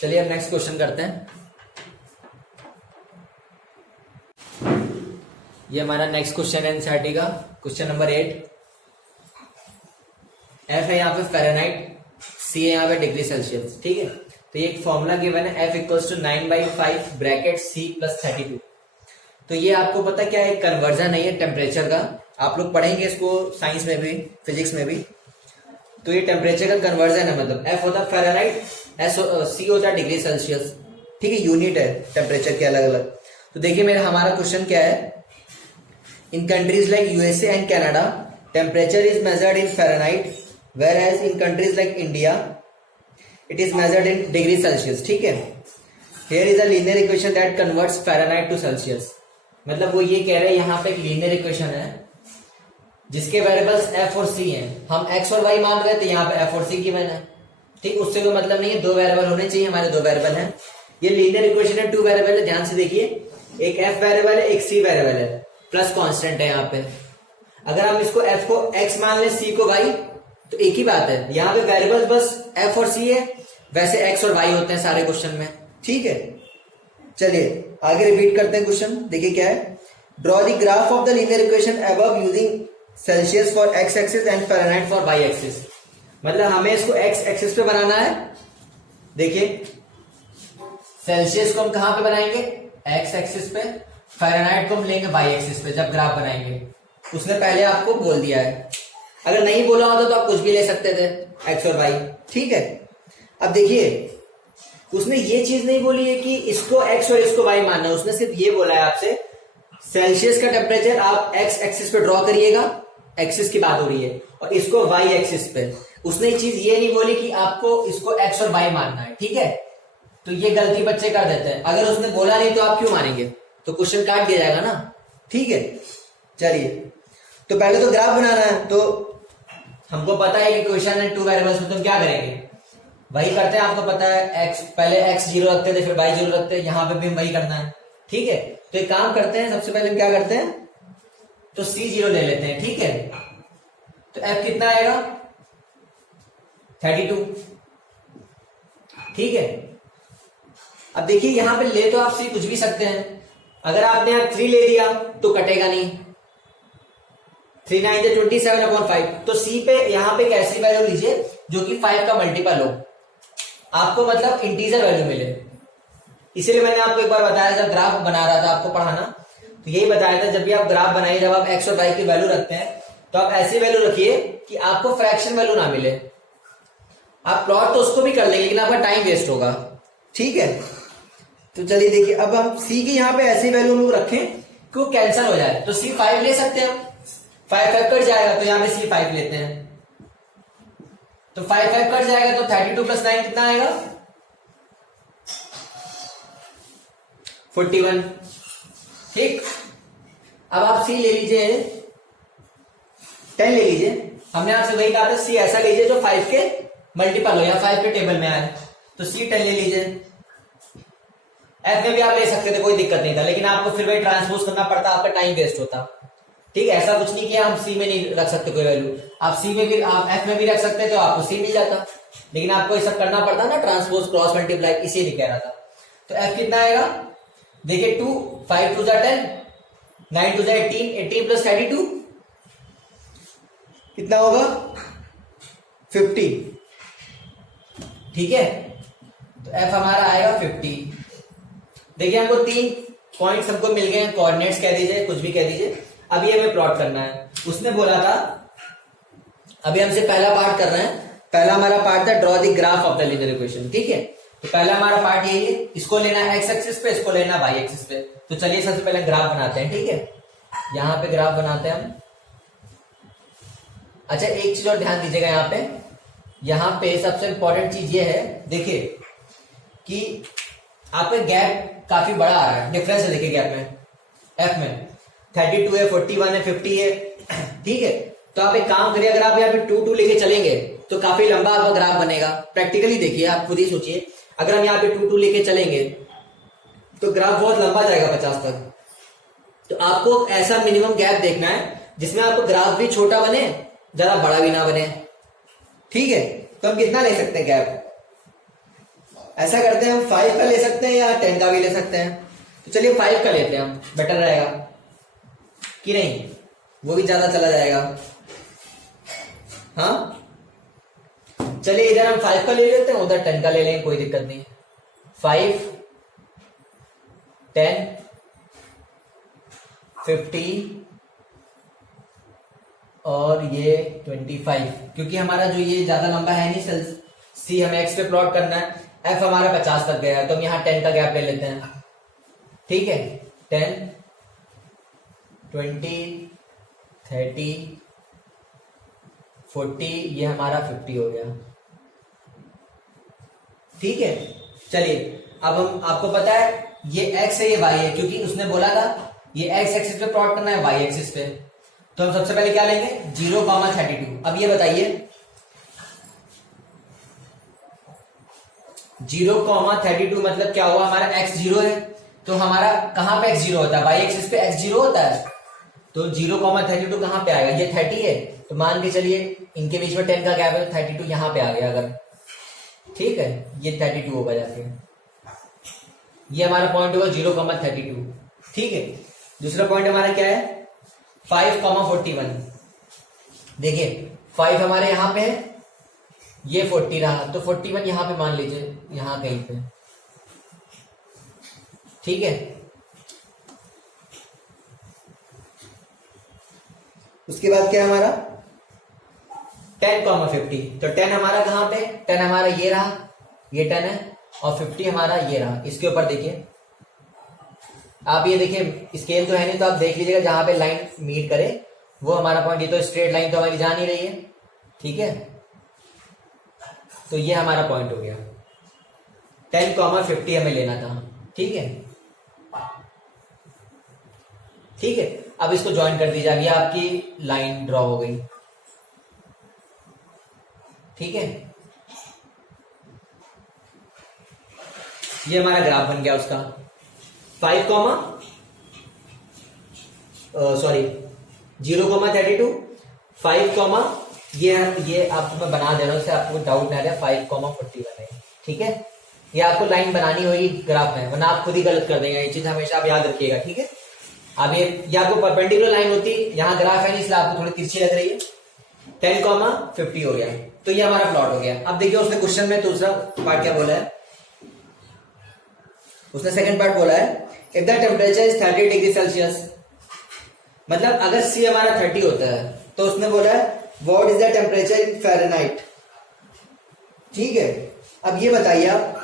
चलिए अब नेक्स्ट क्वेश्चन करते हैं। ये हमारा नेक्स्ट क्वेश्चन है एनसीईआरटी का, क्वेश्चन नंबर 8। एफ है यहाँ पे फ़ारेनहाइट, सी है यहाँ पे डिग्री सेल्सियस, ठीक है। तो ये एक फॉर्मूला गिवन है, F equals to 9/5 bracket C plus 32। तो ये आपको पता क्या है, कन्वर्जन है ये टेम्परेचर का, आप लोग पढ़ेंगे इसको साइंस में भी, फिजिक्स में भी। तो ये टेम्परेचर का कन्वर्जन है, मतलब एफ होता है फ़ारेनहाइट, सी होता है डिग्री सेल्सियस, ठीक है। यूनिट है टेम्परेचर के अलग अलग। तो देखिए मेरा हमारा क्वेश्चन क्या है, in countries like USA and Canada temperature is measured in Fahrenheit, whereas in countries like India it is measured in degree Celsius, ठीक है। Here is a linear equation that converts Fahrenheit to Celsius. मतलब वो ये कह रहे हैं यहाँ पे एक लीनियर इक्वेशन है जिसके वेरिएबल्स एफ और सी हैं। हम एक्स और वाई मान रहे थे, यहाँ पे एफ और सी गिवन है, ठीक। उससे कोई मतलब नहीं है, दो वेरिएबल होने चाहिए, हमारे दो वेरिएबल हैं। ये लीनियर इक्वेशन है, टू वेरिएबल है, ध्यान से देखिए, एक एफ वेरिएबल है, एक सी वेरिएबल है, प्लस कांस्टेंट है यहाँ पे। अगर हम इसको एफ को एक्स मान लें, सी को वाई, तो एक ही बात है। यहाँ पे वेरिएबल्स बस एफ और सी है, वैसे एक्स और वाई होते हैं सारे क्वेश्चन में, ठीक है। चलिए आगे रिपीट करते हैं क्वेश्चन, देखिए क्या है। Draw the graph of the linear equation above using Celsius for x axis and Fahrenheit for y axis. मतलब हमें इसको एक्स एक्सिस पे बनाना है। देखिए सेल्सियस को हम कहां पे बनाएंगे, एक्स एक्सिस पे, फ़ारेनहाइट को हम लेंगे वाई एक्सिस पे जब ग्राफ बनाएंगे। उसने पहले आपको बोल दिया है, अगर नहीं बोला होता तो आप कुछ भी ले सकते थे, एक्स और वाई, ठीक है। अब देखिए उसने ये चीज नहीं बोली है कि इसको एक्स और इसको वाई मानना है, उसने सिर्फ ये बोला है आपसे सेल्सियस का टेम्परेचर आप एक्स एक्सिस पे ड्रॉ करिएगा, एक्सिस की बात हो रही है, और इसको वाई एक्सिस पे। उसने ये चीज ये नहीं बोली कि आपको इसको एक्स और वाई मानना है, ठीक है। तो ये गलती बच्चे कर देते हैं, अगर उसने बोला नहीं तो आप क्यों मानेंगे, तो क्वेश्चन काट दिया जाएगा ना, ठीक है। चलिए तो पहले तो ग्राफ बनाना है, तो हमको पता है कि क्वेश्चन है टू वेरिएबल्स में, तो हम क्या करेंगे, वही करते हैं। आपको पता है एक्स, पहले एक्स जीरो रखते थे, फिर वाई जीरो रखते हैं, यहाँ पे भी हम वही करना है, ठीक है। तो एक काम करते हैं, सबसे पहले हम क्या करते हैं, तो सी जीरो ले लेते हैं, ठीक है। तो एफ कितना आएगा, 32, ठीक है। अब देखिए यहां पे ले तो आप सी कुछ भी सकते हैं, अगर आपने यहां 3 ले दिया तो कटेगा नहीं, 3 9 27/5। तो सी पे यहां पे एक ऐसी वैल्यू लीजिए जो कि 5 का मल्टीपल हो, आपको मतलब इंटीजर वैल्यू मिले। इसीलिए मैंने आपको एक बार बताया, जब ग्राफ बना रहा था आपको पढ़ाना, तो यही बताया था, जब भी आप ग्राफ बनाइए, जब आप एक्स और वाई की वैल्यू रखते हैं तो आप ऐसी वैल्यू रखिए कि आपको फ्रैक्शन वैल्यू ना मिले। आप प्लॉट तो उसको भी कर लेंगे लेकिन आपका टाइम वेस्ट होगा, ठीक है। तो चलिए देखिए, अब हम सी की यहाँ पे ऐसी वैल्यू लोग रखें कि वो कैंसिल हो जाए। तो सी 5 ले सकते हैं हम, 5 कट जाएगा, तो यहाँ पे सी 5 लेते हैं, तो 5 कट जाएगा, तो 32 + 9 कितना आएगा, 41, ठीक। अब आप सी ले लीजिए, 10 ले लीजिए, हमने आपसे वही कहा था, सी ऐसा लीजिए जो 5 के मल्टीपल हो या 5 के टेबल में आए, तो सी 10 ले लीजिए। एफ में भी आप ले सकते थे, कोई दिक्कत नहीं था, लेकिन आपको फिर वही ट्रांसपोज करना पड़ता, आपका टाइम वेस्ट होता, ठीक है। ऐसा कुछ नहीं किया हम सी में नहीं रख सकते कोई वैल्यू, आप सी में भी, आप एफ में भी रख सकते तो आपको सी मिल जाता, लेकिन आपको ये सब करना पड़ता ना, ट्रांसपोज, क्रॉस मल्टीप्लाई, इसीलिए कह रहा था। तो एफ कितना आएगा, देखिए 2, 5 2 10, 9 2 18, 18 + 32 कितना होगा, 50, ठीक है। तो एफ हमारा आएगा 50। देखिए हमको 3 पॉइंट्स हमको मिल गए, कोऑर्डिनेट्स कह दीजिए, कुछ भी कह दीजिए। अब ये हमें प्लॉट करना है। उसने बोला था, अभी हमसे पहला पार्ट कर रहे हैं, पहला हमारा पार्ट था draw the graph of the linear equation, ठीक है। तो पहला हमारा पार्ट यही है, इसको लेना है एक्स एक्सिस पे, इसको लेना है वाई एक्सिस पे। तो चलिए सबसे पहले ग्राफ बनाते हैं, ठीक है। यहां पे ग्राफ बनाते हैं हम। अच्छा एक चीज और ध्यान दीजिएगा, यहाँ पे सबसे इंपॉर्टेंट चीज ये है, देखिए कि आपका गैप काफी बड़ा आ रहा है, डिफरेंस है देखिए गैप में, एफ में 32 है, 41 है, 50 है, ठीक है। तो आप एक काम करिए, अगर आप यहाँ पे 2 लेके चलेंगे तो काफी लंबा आपका ग्राफ बनेगा। प्रैक्टिकली देखिए, आप खुद ही सोचिए, अगर हम यहाँ पे 2 लेके चलेंगे तो ग्राफ बहुत लंबा जाएगा 50 तक। तो आपको ऐसा मिनिमम गैप देखना है जिसमें आपको ग्राफ भी छोटा बने, ज्यादा बड़ा भी ना बने, ठीक है। तो हम कितना ले सकते हैं गैप, ऐसा करते हैं हम 5 का ले सकते हैं या 10 का भी ले सकते हैं। तो चलिए 5 का लेते हैं हम, बेटर रहेगा कि नहीं, वो भी ज्यादा चला जाएगा। हाँ चलिए इधर हम 5 का ले लेते हैं, उधर 10 का ले लेंगे, कोई दिक्कत नहीं। 5, 10, 50 और ये 25, क्योंकि हमारा जो ये ज्यादा लंबा है नहीं सेल्स, सी हमें एक्स पे प्लॉट करना है, एफ हमारा 50 तक गया है, तो हम यहाँ 10 का गैप ले लेते हैं, ठीक है। 10, 20, 30, 40, ये हमारा 50 हो गया, ठीक है। चलिए अब हम, आपको पता है ये x है ये y है, क्योंकि उसने बोला था ये x एक्सिस पे प्लॉट करना है, y एक्सिस पे। तो हम सबसे पहले क्या लेंगे, 0,32। अब ये बताइए 0,32 मतलब क्या हुआ, हमारा x 0 है, तो हमारा कहां पे x 0 होता है, y एक्सिस पे x 0 होता है। तो 0,32 कहां पे आएगा, ये 30 है, तो मान के चलिए इनके बीच में 10 का गैप है, 32 यहां पे आ गया अगर, ठीक है, ये 32 होगा जाके, ये हमारा पॉइंट होगा 0,32, ठीक है। दूसरा पॉइंट हमारा क्या है, 5,41। देखिए 5 हमारे यहां पे है, ये 40 रहा, तो 41 यहां पे मान लीजिए, यहां कहीं पे, ठीक है। उसके बाद क्या हमारा 10,50, तो 10 हमारा कहां पे, 10 हमारा ये रहा, ये 10 है, और 50 हमारा ये रहा। इसके ऊपर देखिए आप, ये देखिए स्केल तो है नहीं, तो आप देख लीजिएगा जहां पे लाइन मीट करे वो हमारा पॉइंट, ये तो स्ट्रेट लाइन तो हमारी जा नहीं रही है, ठीक है। तो ये हमारा पॉइंट हो गया, 10,50 हमें लेना था, ठीक है, ठीक है। अब इसको ज्वाइन कर दीजिए, ये आपकी लाइन ड्रॉ हो गई, ठीक है। ये हमारा ग्राफ बन गया उसका, 0,32, 5, ये आपको मैं बना दे रहा हूं, इससे आपको डाउट ना रहे, 5,41 है, ठीक है। ये आपको लाइन बनानी होगी ग्राफ में, वरना आप खुद ही गलत कर देंगे, ये चीज हमेशा आप याद रखिएगा, ठीक है। अब ये आपको परपेंडिकुलर लाइन होती, यहाँ ग्राफ है नहीं इसलिए आपको थोड़ी तिरछी लग रही है। 10,50 हो गया, तो ये हमारा प्लॉट हो गया। अब देखिए उसने क्वेश्चन में दूसरा पार्ट क्या बोला है, उसने सेकंड पार्ट बोला है, if the temperature is 30 degree Celsius, मतलब अगर सी हमारा 30 होता है, तो उसने बोला है what is the temperature in Fahrenheit, ठीक है। अब ये बताइए आप,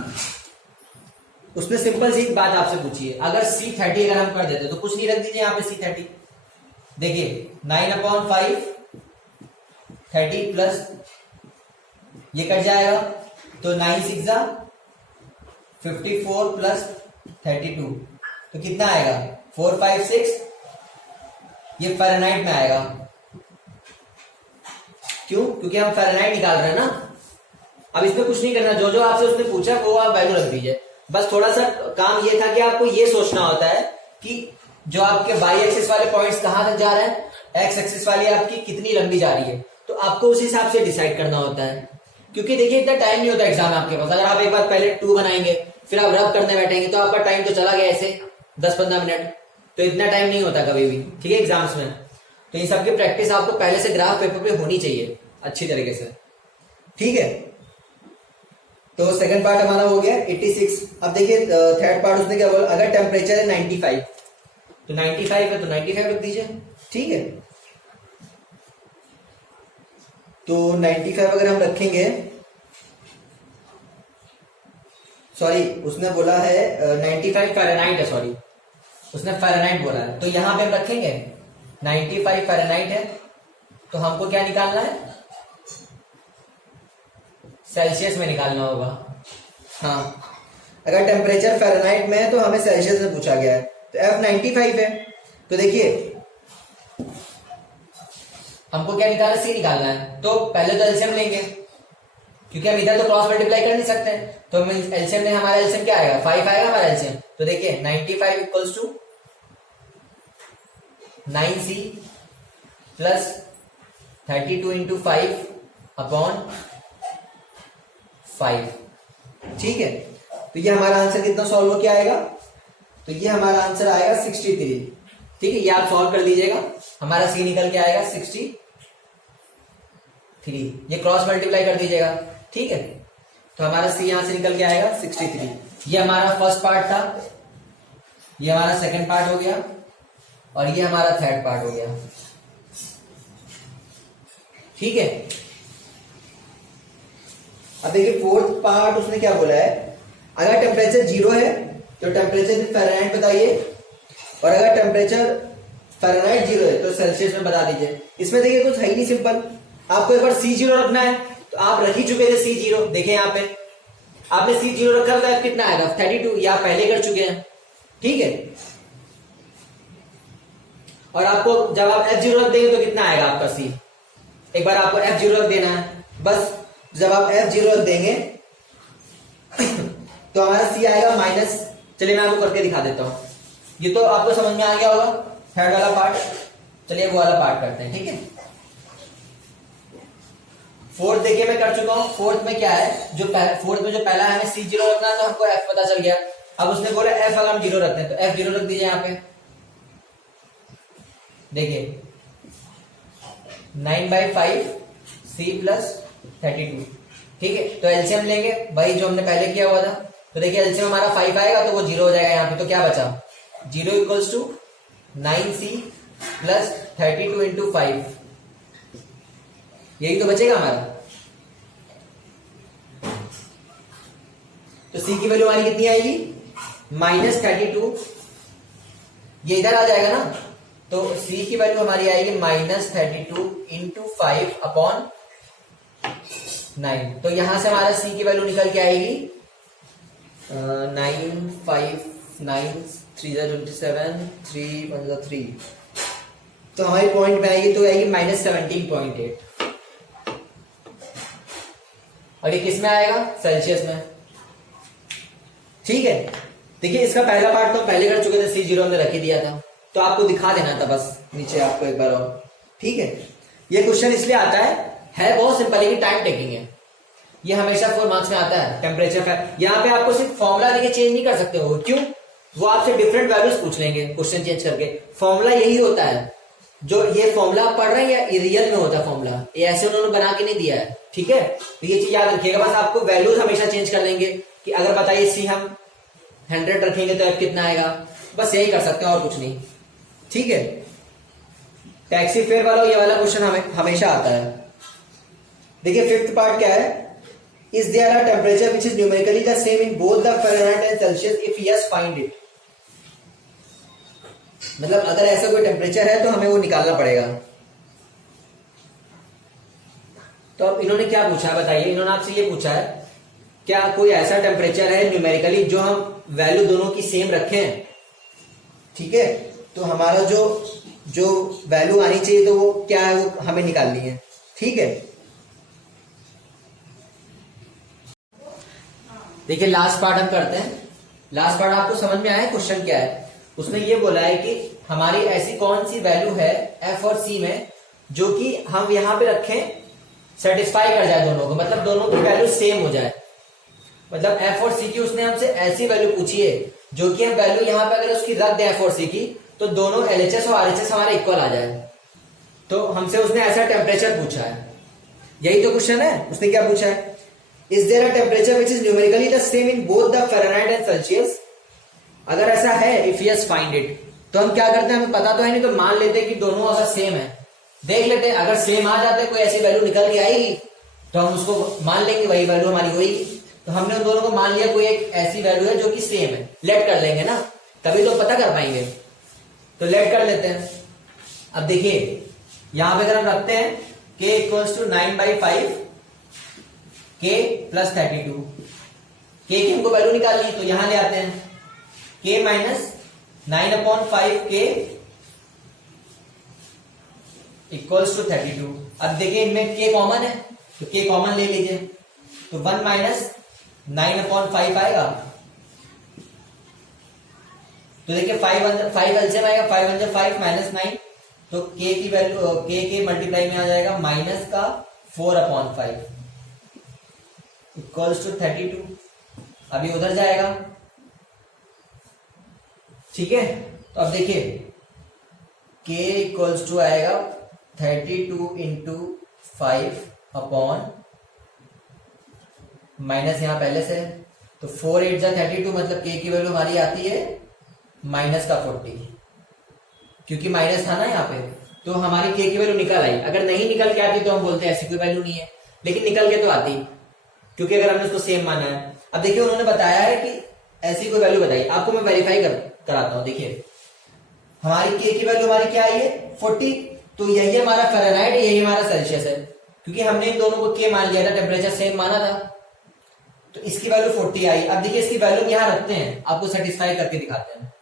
उसने सिंपल सी बात आपसे पूछी है, अगर सी 30 अगर हम कर देते तो कुछ नहीं, रख दीजिए यहाँ पे सी 30, देखिए 9/5, 30 प्लस ये कट जाएगा, तो 9 6 54 प्लस 32, तो कितना आएगा 456, ये फ़ारेनहाइट में आएगा, क्यों, क्योंकि हम फ़ारेनहाइट निकाल रहे हैं ना। अब इसमें कुछ नहीं करना, जो जो आपसे उसने पूछा वो आप वैल्यू रख दीजिए। बस थोड़ा सा काम ये था कि आपको ये सोचना होता है कि जो आपके वाई एक्सिस वाले पॉइंट्स कहां तक जा रहे हैं, एक्स एक्सिस वाली आपकी कितनी लंबी जा रही है, तो आपको उस हिसाब से डिसाइड करना होता है। क्योंकि देखिए इतना टाइम नहीं होता एग्जाम आपके पास, अगर आप एक बार पहले 2 बनाएंगे फिर आप रब करने बैठेंगे तो आपका टाइम तो चला गया ऐसे 10-15 मिनट, तो इतना टाइम नहीं होता कभी भी, ठीक है, एग्जाम्स में। तो इन सबकी प्रैक्टिस आपको पहले से ग्राफ पेपर पे होनी चाहिए अच्छी तरीके से, ठीक है। तो सेकंड पार्ट हमारा हो गया 86। अब देखिए थर्ड पार्ट उसने क्या बोला, अगर टेम्परेचर है 95, तो 95 है तो 95 रख दीजिए, ठीक है, तो 95 अगर हम रखेंगे, सॉरी उसने बोला है 95 फ़ारेनहाइट है, सॉरी उसने फ़ारेनहाइट बोला है, तो यहां पे हम रखेंगे 95 फ़ारेनहाइट है, तो हमको क्या निकालना है, सेल्सियस में निकालना होगा। हाँ, अगर टेम्परेचर फ़ारेनहाइट में है तो हमें सेल्सियस में पूछा गया है, तो F 95 है, तो देखिए हमको क्या निकालना, C निकालना है, तो पहले तो एलसीएम लेंगे क्योंकि हम इधर तो क्रॉस मल्टीप्लाई कर नहीं सकते, तो एलसीएम में हमारा एलसीएम क्या आएगा, 5 आएगा हमारा एलसीएम। तो देखिए 95 इक्वल्स टू 9C प्लस 32 इंटू 5 अपॉन 5, ठीक है। तो ये हमारा आंसर कितना सॉल्व हो क्या आएगा, तो ये हमारा आंसर आएगा 63, ठीक है। ये आप सॉल्व कर लीजिएगा, हमारा सी निकल के आएगा 63, ये क्रॉस मल्टीप्लाई कर दीजिएगा, ठीक है। तो हमारा सी यहां से निकल के आएगा 63। ये हमारा फर्स्ट पार्ट था, ये हमारा सेकंड पार्ट हो गया और ये हमारा थर्ड पार्ट हो गया, ठीक है। अब देखिए फोर्थ पार्ट उसने क्या बोला है, अगर टेम्परेचर 0 है तो टेम्परेचर इन फ़ारेनहाइट बताइए, और अगर टेम्परेचर फ़ारेनहाइट 0 है तो सेल्सियस में बता दीजिए। इसमें देखिए कुछ है ही नहीं, सिंपल, आपको एक बार C0 रखना है तो आप रख ही चुके थे C0, देखिए यहाँ पे आपने C0 रखा था, कितना आएगा 32, या पहले कर चुके हैं, ठीक है। और आपको जब आप F0 रख देंगे तो कितना आएगा आपका C, एक बार आपको F0 रख देना है, बस जब आप F0 रख देंगे तो हमारा C आएगा माइनस, चलिए मैं आपको करके दिखा देता हूं, ये तो आपको समझ में आ गया होगा थर्ड वाला पार्ट, चलिए वो वाला पार्ट करते हैं, ठीक है। फोर्थ देखिए मैं कर चुका हूं, फोर्थ में क्या है, जो फोर्थ में जो पहला है हमें C0 रखना है तो हमको F पता चल गया। अब उसने बोला F अगर हम 0 रखते हैं तो F0 रख दीजिए यहाँ पे, देखिए 9/5 C प्लस 32, ठीक है। तो एलसीएम लेंगे वही जो हमने पहले किया हुआ था, तो देखिए एलसीएम हमारा 5 आएगा तो वो 0 हो जाएगा यहाँ पे, तो क्या बचा 0 इक्वल्स टू 9C प्लस 32 इंटू 5, यही तो बचेगा हमारा। तो C की वैल्यू हमारी कितनी आएगी -32, ये इधर आ जाएगा ना, तो C की वैल्यू हमारी आएगी -32 इंटू 5 अपॉन 9, तो यहां से हमारा C की वैल्यू निकल के आएगी 9 5 9 3 27 3 1 3, तो हमारी पॉइंट में आएगी, तो आएगी -17.8, और ये किस में आएगा सेल्सियस में, ठीक है। देखिए इसका पहला पार्ट तो पहले कर चुके थे, C0 हमने रख ही दिया था, तो आपको दिखा देना था बस नीचे आपको एक बार और, ठीक है। ये क्वेश्चन इसलिए आता है बहुत सिंपल है कि टाइम टेकिंग है, ये हमेशा 4 मार्क्स में आता है। टेम्परेचर यहाँ पे आपको सिर्फ फॉर्मूला देके चेंज नहीं कर सकते हो, क्यों, वो आपसे डिफरेंट वैल्यूज पूछ लेंगे क्वेश्चन चेंज करके। फॉर्मूला यही होता है, जो ये फॉर्मूला आप पढ़ रहे हैं या रियल में होता है फॉर्मूला, ये ऐसे उन्होंने बना के नहीं दिया है, ठीक है। तो ये चीज याद रखिएगा, बस आपको वैल्यूज हमेशा चेंज कर लेंगे कि अगर बताइए C हम 100 रखेंगे तो F कितना आएगा, बस यही कर सकते हैं और कुछ नहीं, ठीक है। टैक्सी फेयर वाला ये वाला क्वेश्चन हमें हमेशा आता है। देखिए फिफ्थ पार्ट क्या है, is there a temperature which is numerically the same in both the Fahrenheit and Celsius, if yes find it. मतलब अगर ऐसा कोई टेम्परेचर है तो हमें वो निकालना पड़ेगा। तो अब इन्होंने क्या पूछा है बताइए, इन्होंने आपसे ये पूछा है क्या कोई ऐसा टेम्परेचर है न्यूमेरिकली जो हम वैल्यू दोनों की सेम रखें, ठीक है। तो हमारा जो वैल्यू आनी चाहिए तो वो क्या है, वो हमें निकालनी है, ठीक है। देखिए लास्ट पार्ट हम करते हैं। लास्ट पार्ट आपको समझ में आया क्वेश्चन क्या है, उसने ये बोला है कि हमारी ऐसी कौन सी वैल्यू है F और C में जो कि हम यहां पे रखें, सेटिस्फाई कर जाए दोनों को, मतलब दोनों की वैल्यू सेम हो जाए। मतलब F और C की उसने हमसे ऐसी वैल्यू पूछी है जो कि हम वैल्यू यहां पे अगर उसकी रख दें F और C की, तो दोनों LHS और RHS हमारे इक्वल आ जाए। तो हमसे उसने ऐसा टेम्परेचर पूछा है, यही तो क्वेश्चन है। उसने क्या पूछा है, is there a temperature which is numerically the same in both the Fahrenheit and Celsius. अगर ऐसा है, इफ यस फाइंड इट, तो हम क्या करते हैं, हमें पता तो है नहीं, तो मान लेते हैं कि दोनों अगर सेम है देख लेते हैं, अगर सेम आ जाते हैं, कोई ऐसी वैल्यू निकल के आएगी तो हम उसको मान लेंगे वही वैल्यू हमारी होगी। तो हमने उन दोनों को मान लिया कोई एक ऐसी वैल्यू है जो कि सेम है, लेट कर लेंगे ना, तभी तो पता कर पाएंगे। तो लेट कर लेते हैं। अब देखिए यहां पे अगर हम रखते हैं k equals to 9/5 k plus 32, k की हमको वैल्यू निकालनी है, तो यहां ले आते हैं k minus 9/5k equals to 32। अब देखिए इनमें k कॉमन है तो k कॉमन ले लीजिए, तो 1 माइनस 9/5 आएगा। तो देखिए 5 एलसीएम आएगा, 5 1 5 माइनस 9, तो k की वैल्यू k के मल्टीप्लाई में आ जाएगा माइनस का 4/5 इक्वल्स टू 32। अभी उधर जाएगा, ठीक है। तो अब देखिए k इक्वल्स टू आएगा 32 इंटू 5 अपॉन माइनस यहां पहले से, तो 4 8 जा 32, मतलब k की वैल्यू हमारी आती है माइनस का 40, क्योंकि माइनस था ना यहाँ पे, तो हमारी k की वैल्यू निकल आई। अगर नहीं निकल के आती तो हम बोलते हैं ऐसी कोई वैल्यू नहीं है, लेकिन निकल के तो आती, क्योंकि अगर हमने उसको सेम माना है। अब देखिए उन्होंने बताया है कि ऐसी कोई वैल्यू बताई, आपको मैं वेरीफाई कराता हूं। देखिए हमारी k की वैल्यू हमारी क्या आई है 40, तो यही हमारा फ़ारेनहाइट है, यही हमारा सेल्सियस है, क्योंकि हमने इन दोनों को k मान लिया था, टेम्परेचर सेम माना था, तो इसकी वैल्यू 40 आई। अब देखिए इसकी वैल्यू यहां रखते हैं, आपको सेटिस्फाई करके दिखाते हैं।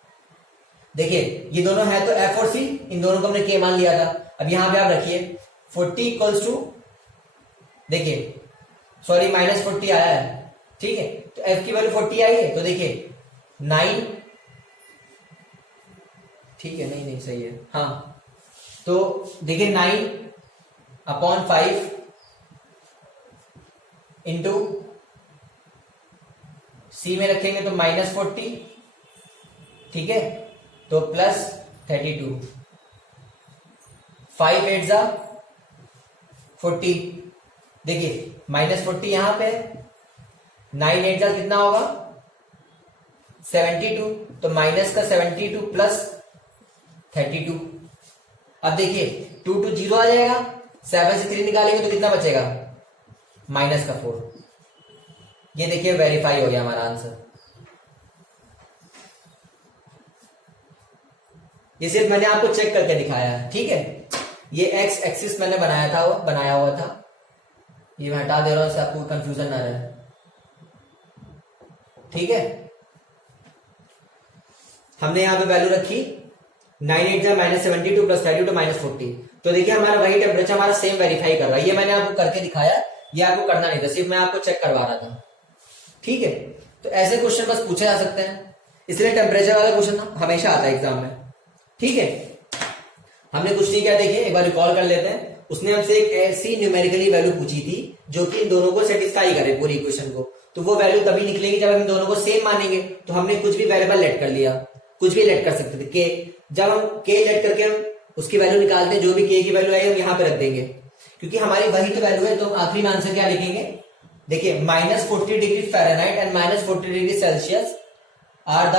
देखिए ये दोनों है तो F और C, इन दोनों को हमने K मान लिया था। अब यहां पे आप रखिए 40 इक्वल्स टू, देखिए सॉरी माइनस 40 आया है, ठीक है, तो F की वैल्यू 40 आई है, तो देखिए 9, ठीक है, नहीं सही है, हाँ, तो देखिए 9/5 इंटू C में रखेंगे तो माइनस 40, ठीक है, तो प्लस 32, 5 8 जा 40, देखिए माइनस 40 यहां पे, 9 8 जा कितना होगा 72, तो माइनस का 72 प्लस 32। अब देखिए 2 2 0 आ जाएगा, 7 से 3 निकालेंगे तो कितना बचेगा माइनस का 4। ये देखिए वेरीफाई हो गया हमारा आंसर। ये सिर्फ मैंने आपको चेक करके दिखाया है, ठीक है। ये एक्स एक्सिस मैंने बनाया हुआ था, ये मैं हटा दे रहा हूं इससे आपको कंफ्यूजन ना रहे, ठीक है। हमने यहां पे वैल्यू रखी 9 8 जा माइनस 72 प्लस 32 माइनस 40, तो देखिए हमारा वही टेम्परेचर हमारा सेम वेरीफाई कर रहा है। ये मैंने आपको करके दिखाया, ये आपको करना नहीं था, सिर्फ मैं आपको चेक करवा रहा था, ठीक है। तो ऐसे क्वेश्चन बस पूछे जा सकते हैं, इसलिए टेम्परेचर वाला क्वेश्चन हमेशा आता है एग्जाम में, ठीक है। हमने कुछ नहीं किया, देखिए एक बार रिकॉल कर लेते हैं। उसने हमसे एक ऐसी न्यूमेरिकली वैल्यू पूछी थी जो कि इन दोनों को सेटिस्फाई करे पूरी इक्वेशन को, तो वो वैल्यू तभी निकलेगी जब हम इन दोनों को सेम मानेंगे। तो हमने कुछ भी वेरिएबल लेट कर लिया, कुछ भी लेट कर सकते थे, के, जब हम के लेट करके हम उसकी वैल्यू निकालते हैं, जो भी के की वैल्यू आई हम यहाँ पे रख देंगे, क्योंकि हमारी वही तो वैल्यू है। तो आखिरी में आंसर क्या लिखेंगे, देखिए minus 40 degree Fahrenheit and minus 40 degree Celsius are the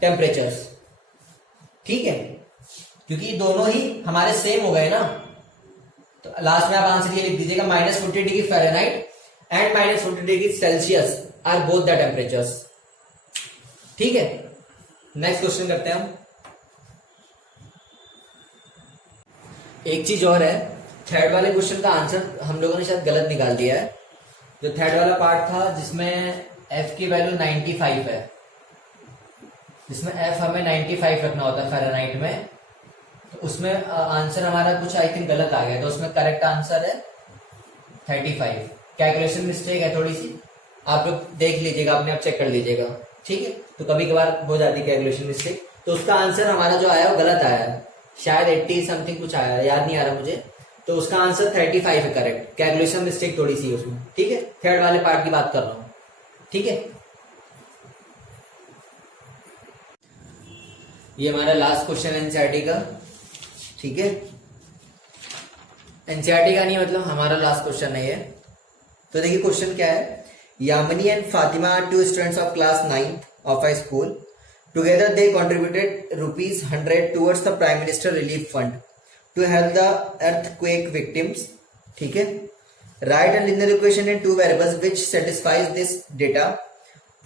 temperatures, ठीक है, क्योंकि दोनों ही हमारे सेम हो गए ना। तो लास्ट में आप आंसर ये लिख दीजिएगा minus 40 degree Fahrenheit and minus 40 degree Celsius are both the temperatures, ठीक है। नेक्स्ट क्वेश्चन करते हैं हम। एक चीज और है, थर्ड वाले क्वेश्चन का आंसर हम लोगों ने शायद गलत निकाल दिया है। जो थर्ड वाला पार्ट था जिसमें f की वैल्यू 95 है, जिसमें f हमें 95 रखना होता है फ़ारेनहाइट में, तो उसमें आंसर हमारा कुछ आई थिंक गलत आ गया, तो उसमें करेक्ट आंसर है 35। कैलकुलेशन मिस्टेक है थोड़ी सी, आप लोग देख लीजिएगा, अपने आप चेक कर लीजिएगा, ठीक है। तो कभी कभार हो जाती है कैलकुलेशन मिस्टेक, तो उसका आंसर हमारा जो आया वो गलत आया है, शायद 80 समथिंग कुछ आया है, याद नहीं आ रहा मुझे। तो उसका आंसर 35 है करेक्ट, कैलकुलेशन मिस्टेक थोड़ी सी उसमें, ठीक है। थर्ड वाले पार्ट की बात कर रहा हूं, ठीक है। ये हमारा लास्ट क्वेश्चन है एनसीईआरटी का, ठीक है। एनसीईआरटी का नहीं, मतलब हमारा लास्ट क्वेश्चन है ये। तो देखिए क्वेश्चन क्या है, Yamini and Fatima are 2 students of class 9th of a school. Together they contributed ₹100 towards the Prime Minister Relief Fund to help the earthquake victims. ठीक है, write and linear equation in two variables which satisfies this data.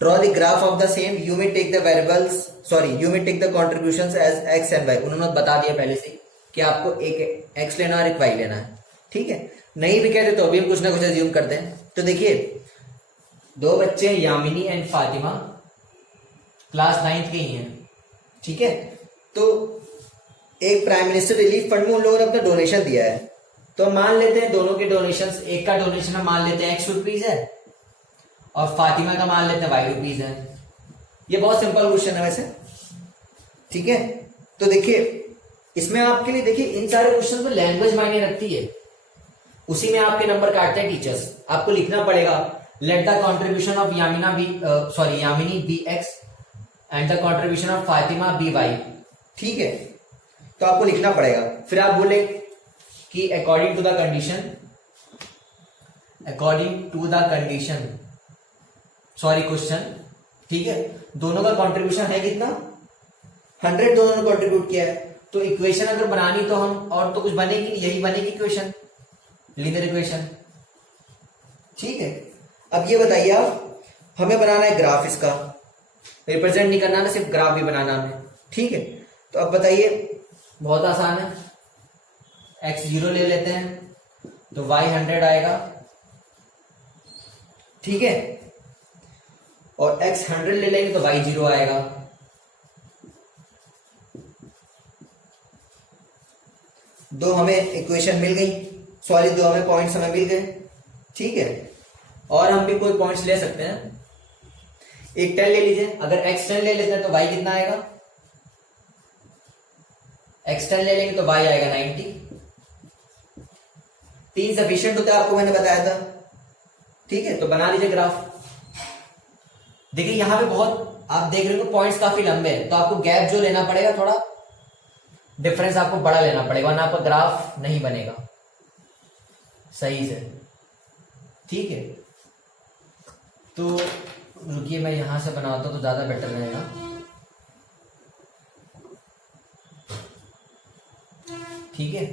Draw the graph of the same. You may take the variables, you may take the contributions as x and y. उन्होंने बता दिया पहले से कि आपको एक x लेना और एक y लेना है. ठीक है, नहीं भी कहते तो अभी हम कुछ ना कुछ अज्यूम करते हैं. तो देखिए, दो बच्चे हैं, Yamini and Fatima, class 9th के ही हैं. ठीक है, तो एक प्राइम मिनिस्टर रिलीफ फंड में उन लोगों ने अपना डोनेशन दिया है. तो मान लेते हैं दोनों के डोनेशंस, एक का डोनेशन हम मान लेते हैं x रुपीज है और फातिमा का मान लेते हैं y रुपीज है. ये बहुत सिंपल क्वेश्चन है वैसे. ठीक है, तो देखिए इसमें आपके लिए, देखिए इन सारे क्वेश्चन में लैंग्वेज मायने रखती है, उसी में आपके नंबर काटते हैं टीचर्स. आपको लिखना पड़ेगा let the contribution of Yamini be x and the contribution of Fatima be y. ठीक है, तो आपको लिखना पड़ेगा. फिर आप बोले कि according to the condition question. ठीक है, दोनों का कंट्रीब्यूशन है कितना, 100 दोनों ने कंट्रीब्यूट किया है. तो इक्वेशन अगर बनानी तो हम, और तो कुछ बनेगी, यही बनेगी इक्वेशन, लीनियर इक्वेशन. ठीक है, अब ये बताइए आप, हमें बनाना है ग्राफ, इसका रिप्रेजेंट नहीं करना ना, सिर्फ ग्राफ भी बनाना हमें. ठीक है, तो अब बताइए, बहुत आसान है. x 0 ले लेते हैं तो y 100 आएगा. ठीक है, और x 100 ले लेंगे तो y 0 आएगा. दो हमें इक्वेशन मिल गई, दो हमें पॉइंट्स हमें मिल गए. ठीक है, और हम भी कोई पॉइंट्स ले सकते हैं. एक 10 ले लीजिए, अगर x 10 ले लेते हैं तो y कितना आएगा, x 10 ले लेंगे तो y आएगा 90. 3 सफिशिएंट होता है, आपको मैंने बताया था. ठीक है, तो बना लीजिए ग्राफ. देखिए यहां पे बहुत आप देख रहे हो पॉइंट्स काफी लंबे हैं, तो आपको गैप जो लेना पड़ेगा, थोड़ा डिफरेंस आपको बड़ा लेना पड़ेगा, वरना आपका ग्राफ नहीं बनेगा सही से. ठीक है, तो रुकिए मैं यहां से बनाता हूं तो ज्यादा बेटर रहेगा. ठीक है,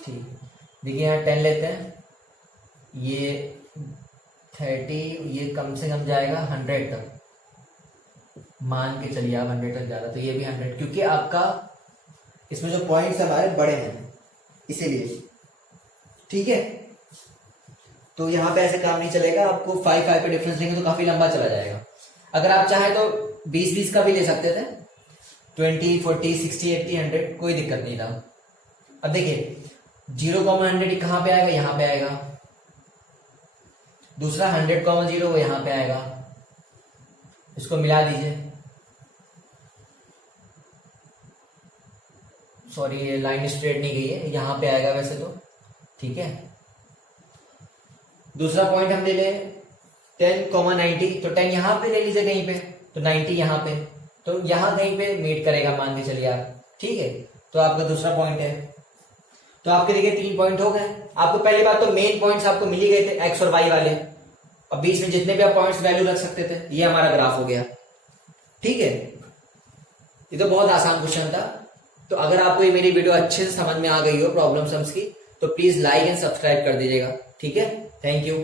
ठीक. देखिए यहाँ 10 लेते हैं, ये 30, ये कम से कम जाएगा 100 तक, मान के चलिए आप 100 तक ज्यादा, तो ये भी 100, क्योंकि आपका इसमें जो पॉइंट्स हमारे बड़े हैं इसीलिए. ठीक है, तो यहाँ पे ऐसे काम नहीं चलेगा, आपको 5 पे डिफरेंस लेंगे तो काफी लंबा चला जाएगा. अगर आप चाहें तो 20 का भी ले सकते थे, 20, 40, 60, 80, 100, कोई दिक्कत नहीं था. अब देखिए 0,100 कहां पे आएगा, यहां पे आएगा. दूसरा 100,0 वो यहां पे आएगा. इसको मिला दीजिए. सॉरी, ये लाइन स्ट्रेट नहीं गई है, यहां पे आएगा वैसे तो. ठीक है, दूसरा पॉइंट हम ले लें 10,90, तो 10 यहां पे ले लीजिए कहीं पे, तो 90 यहां पे, तो यहां कहीं पे मीट करेगा मान के चलिए आप. ठीक है, तो आपका दूसरा पॉइंट है. तो आपके देखिए 3 पॉइंट हो गए. आपको पहली बात तो मेन पॉइंट्स आपको मिल ही गए थे, x और y वाले. अब बीच में जितने भी आप पॉइंट्स वैल्यू रख सकते थे, ये हमारा ग्राफ हो गया. ठीक है, ये तो बहुत आसान क्वेश्चन था. तो अगर आपको ये मेरी वीडियो अच्छे से समझ में आ गई हो प्रॉब्लम सम्स की, तो प्लीज लाइक एंड सब्सक्राइब कर दीजिएगा. ठीक है, थैंक यू.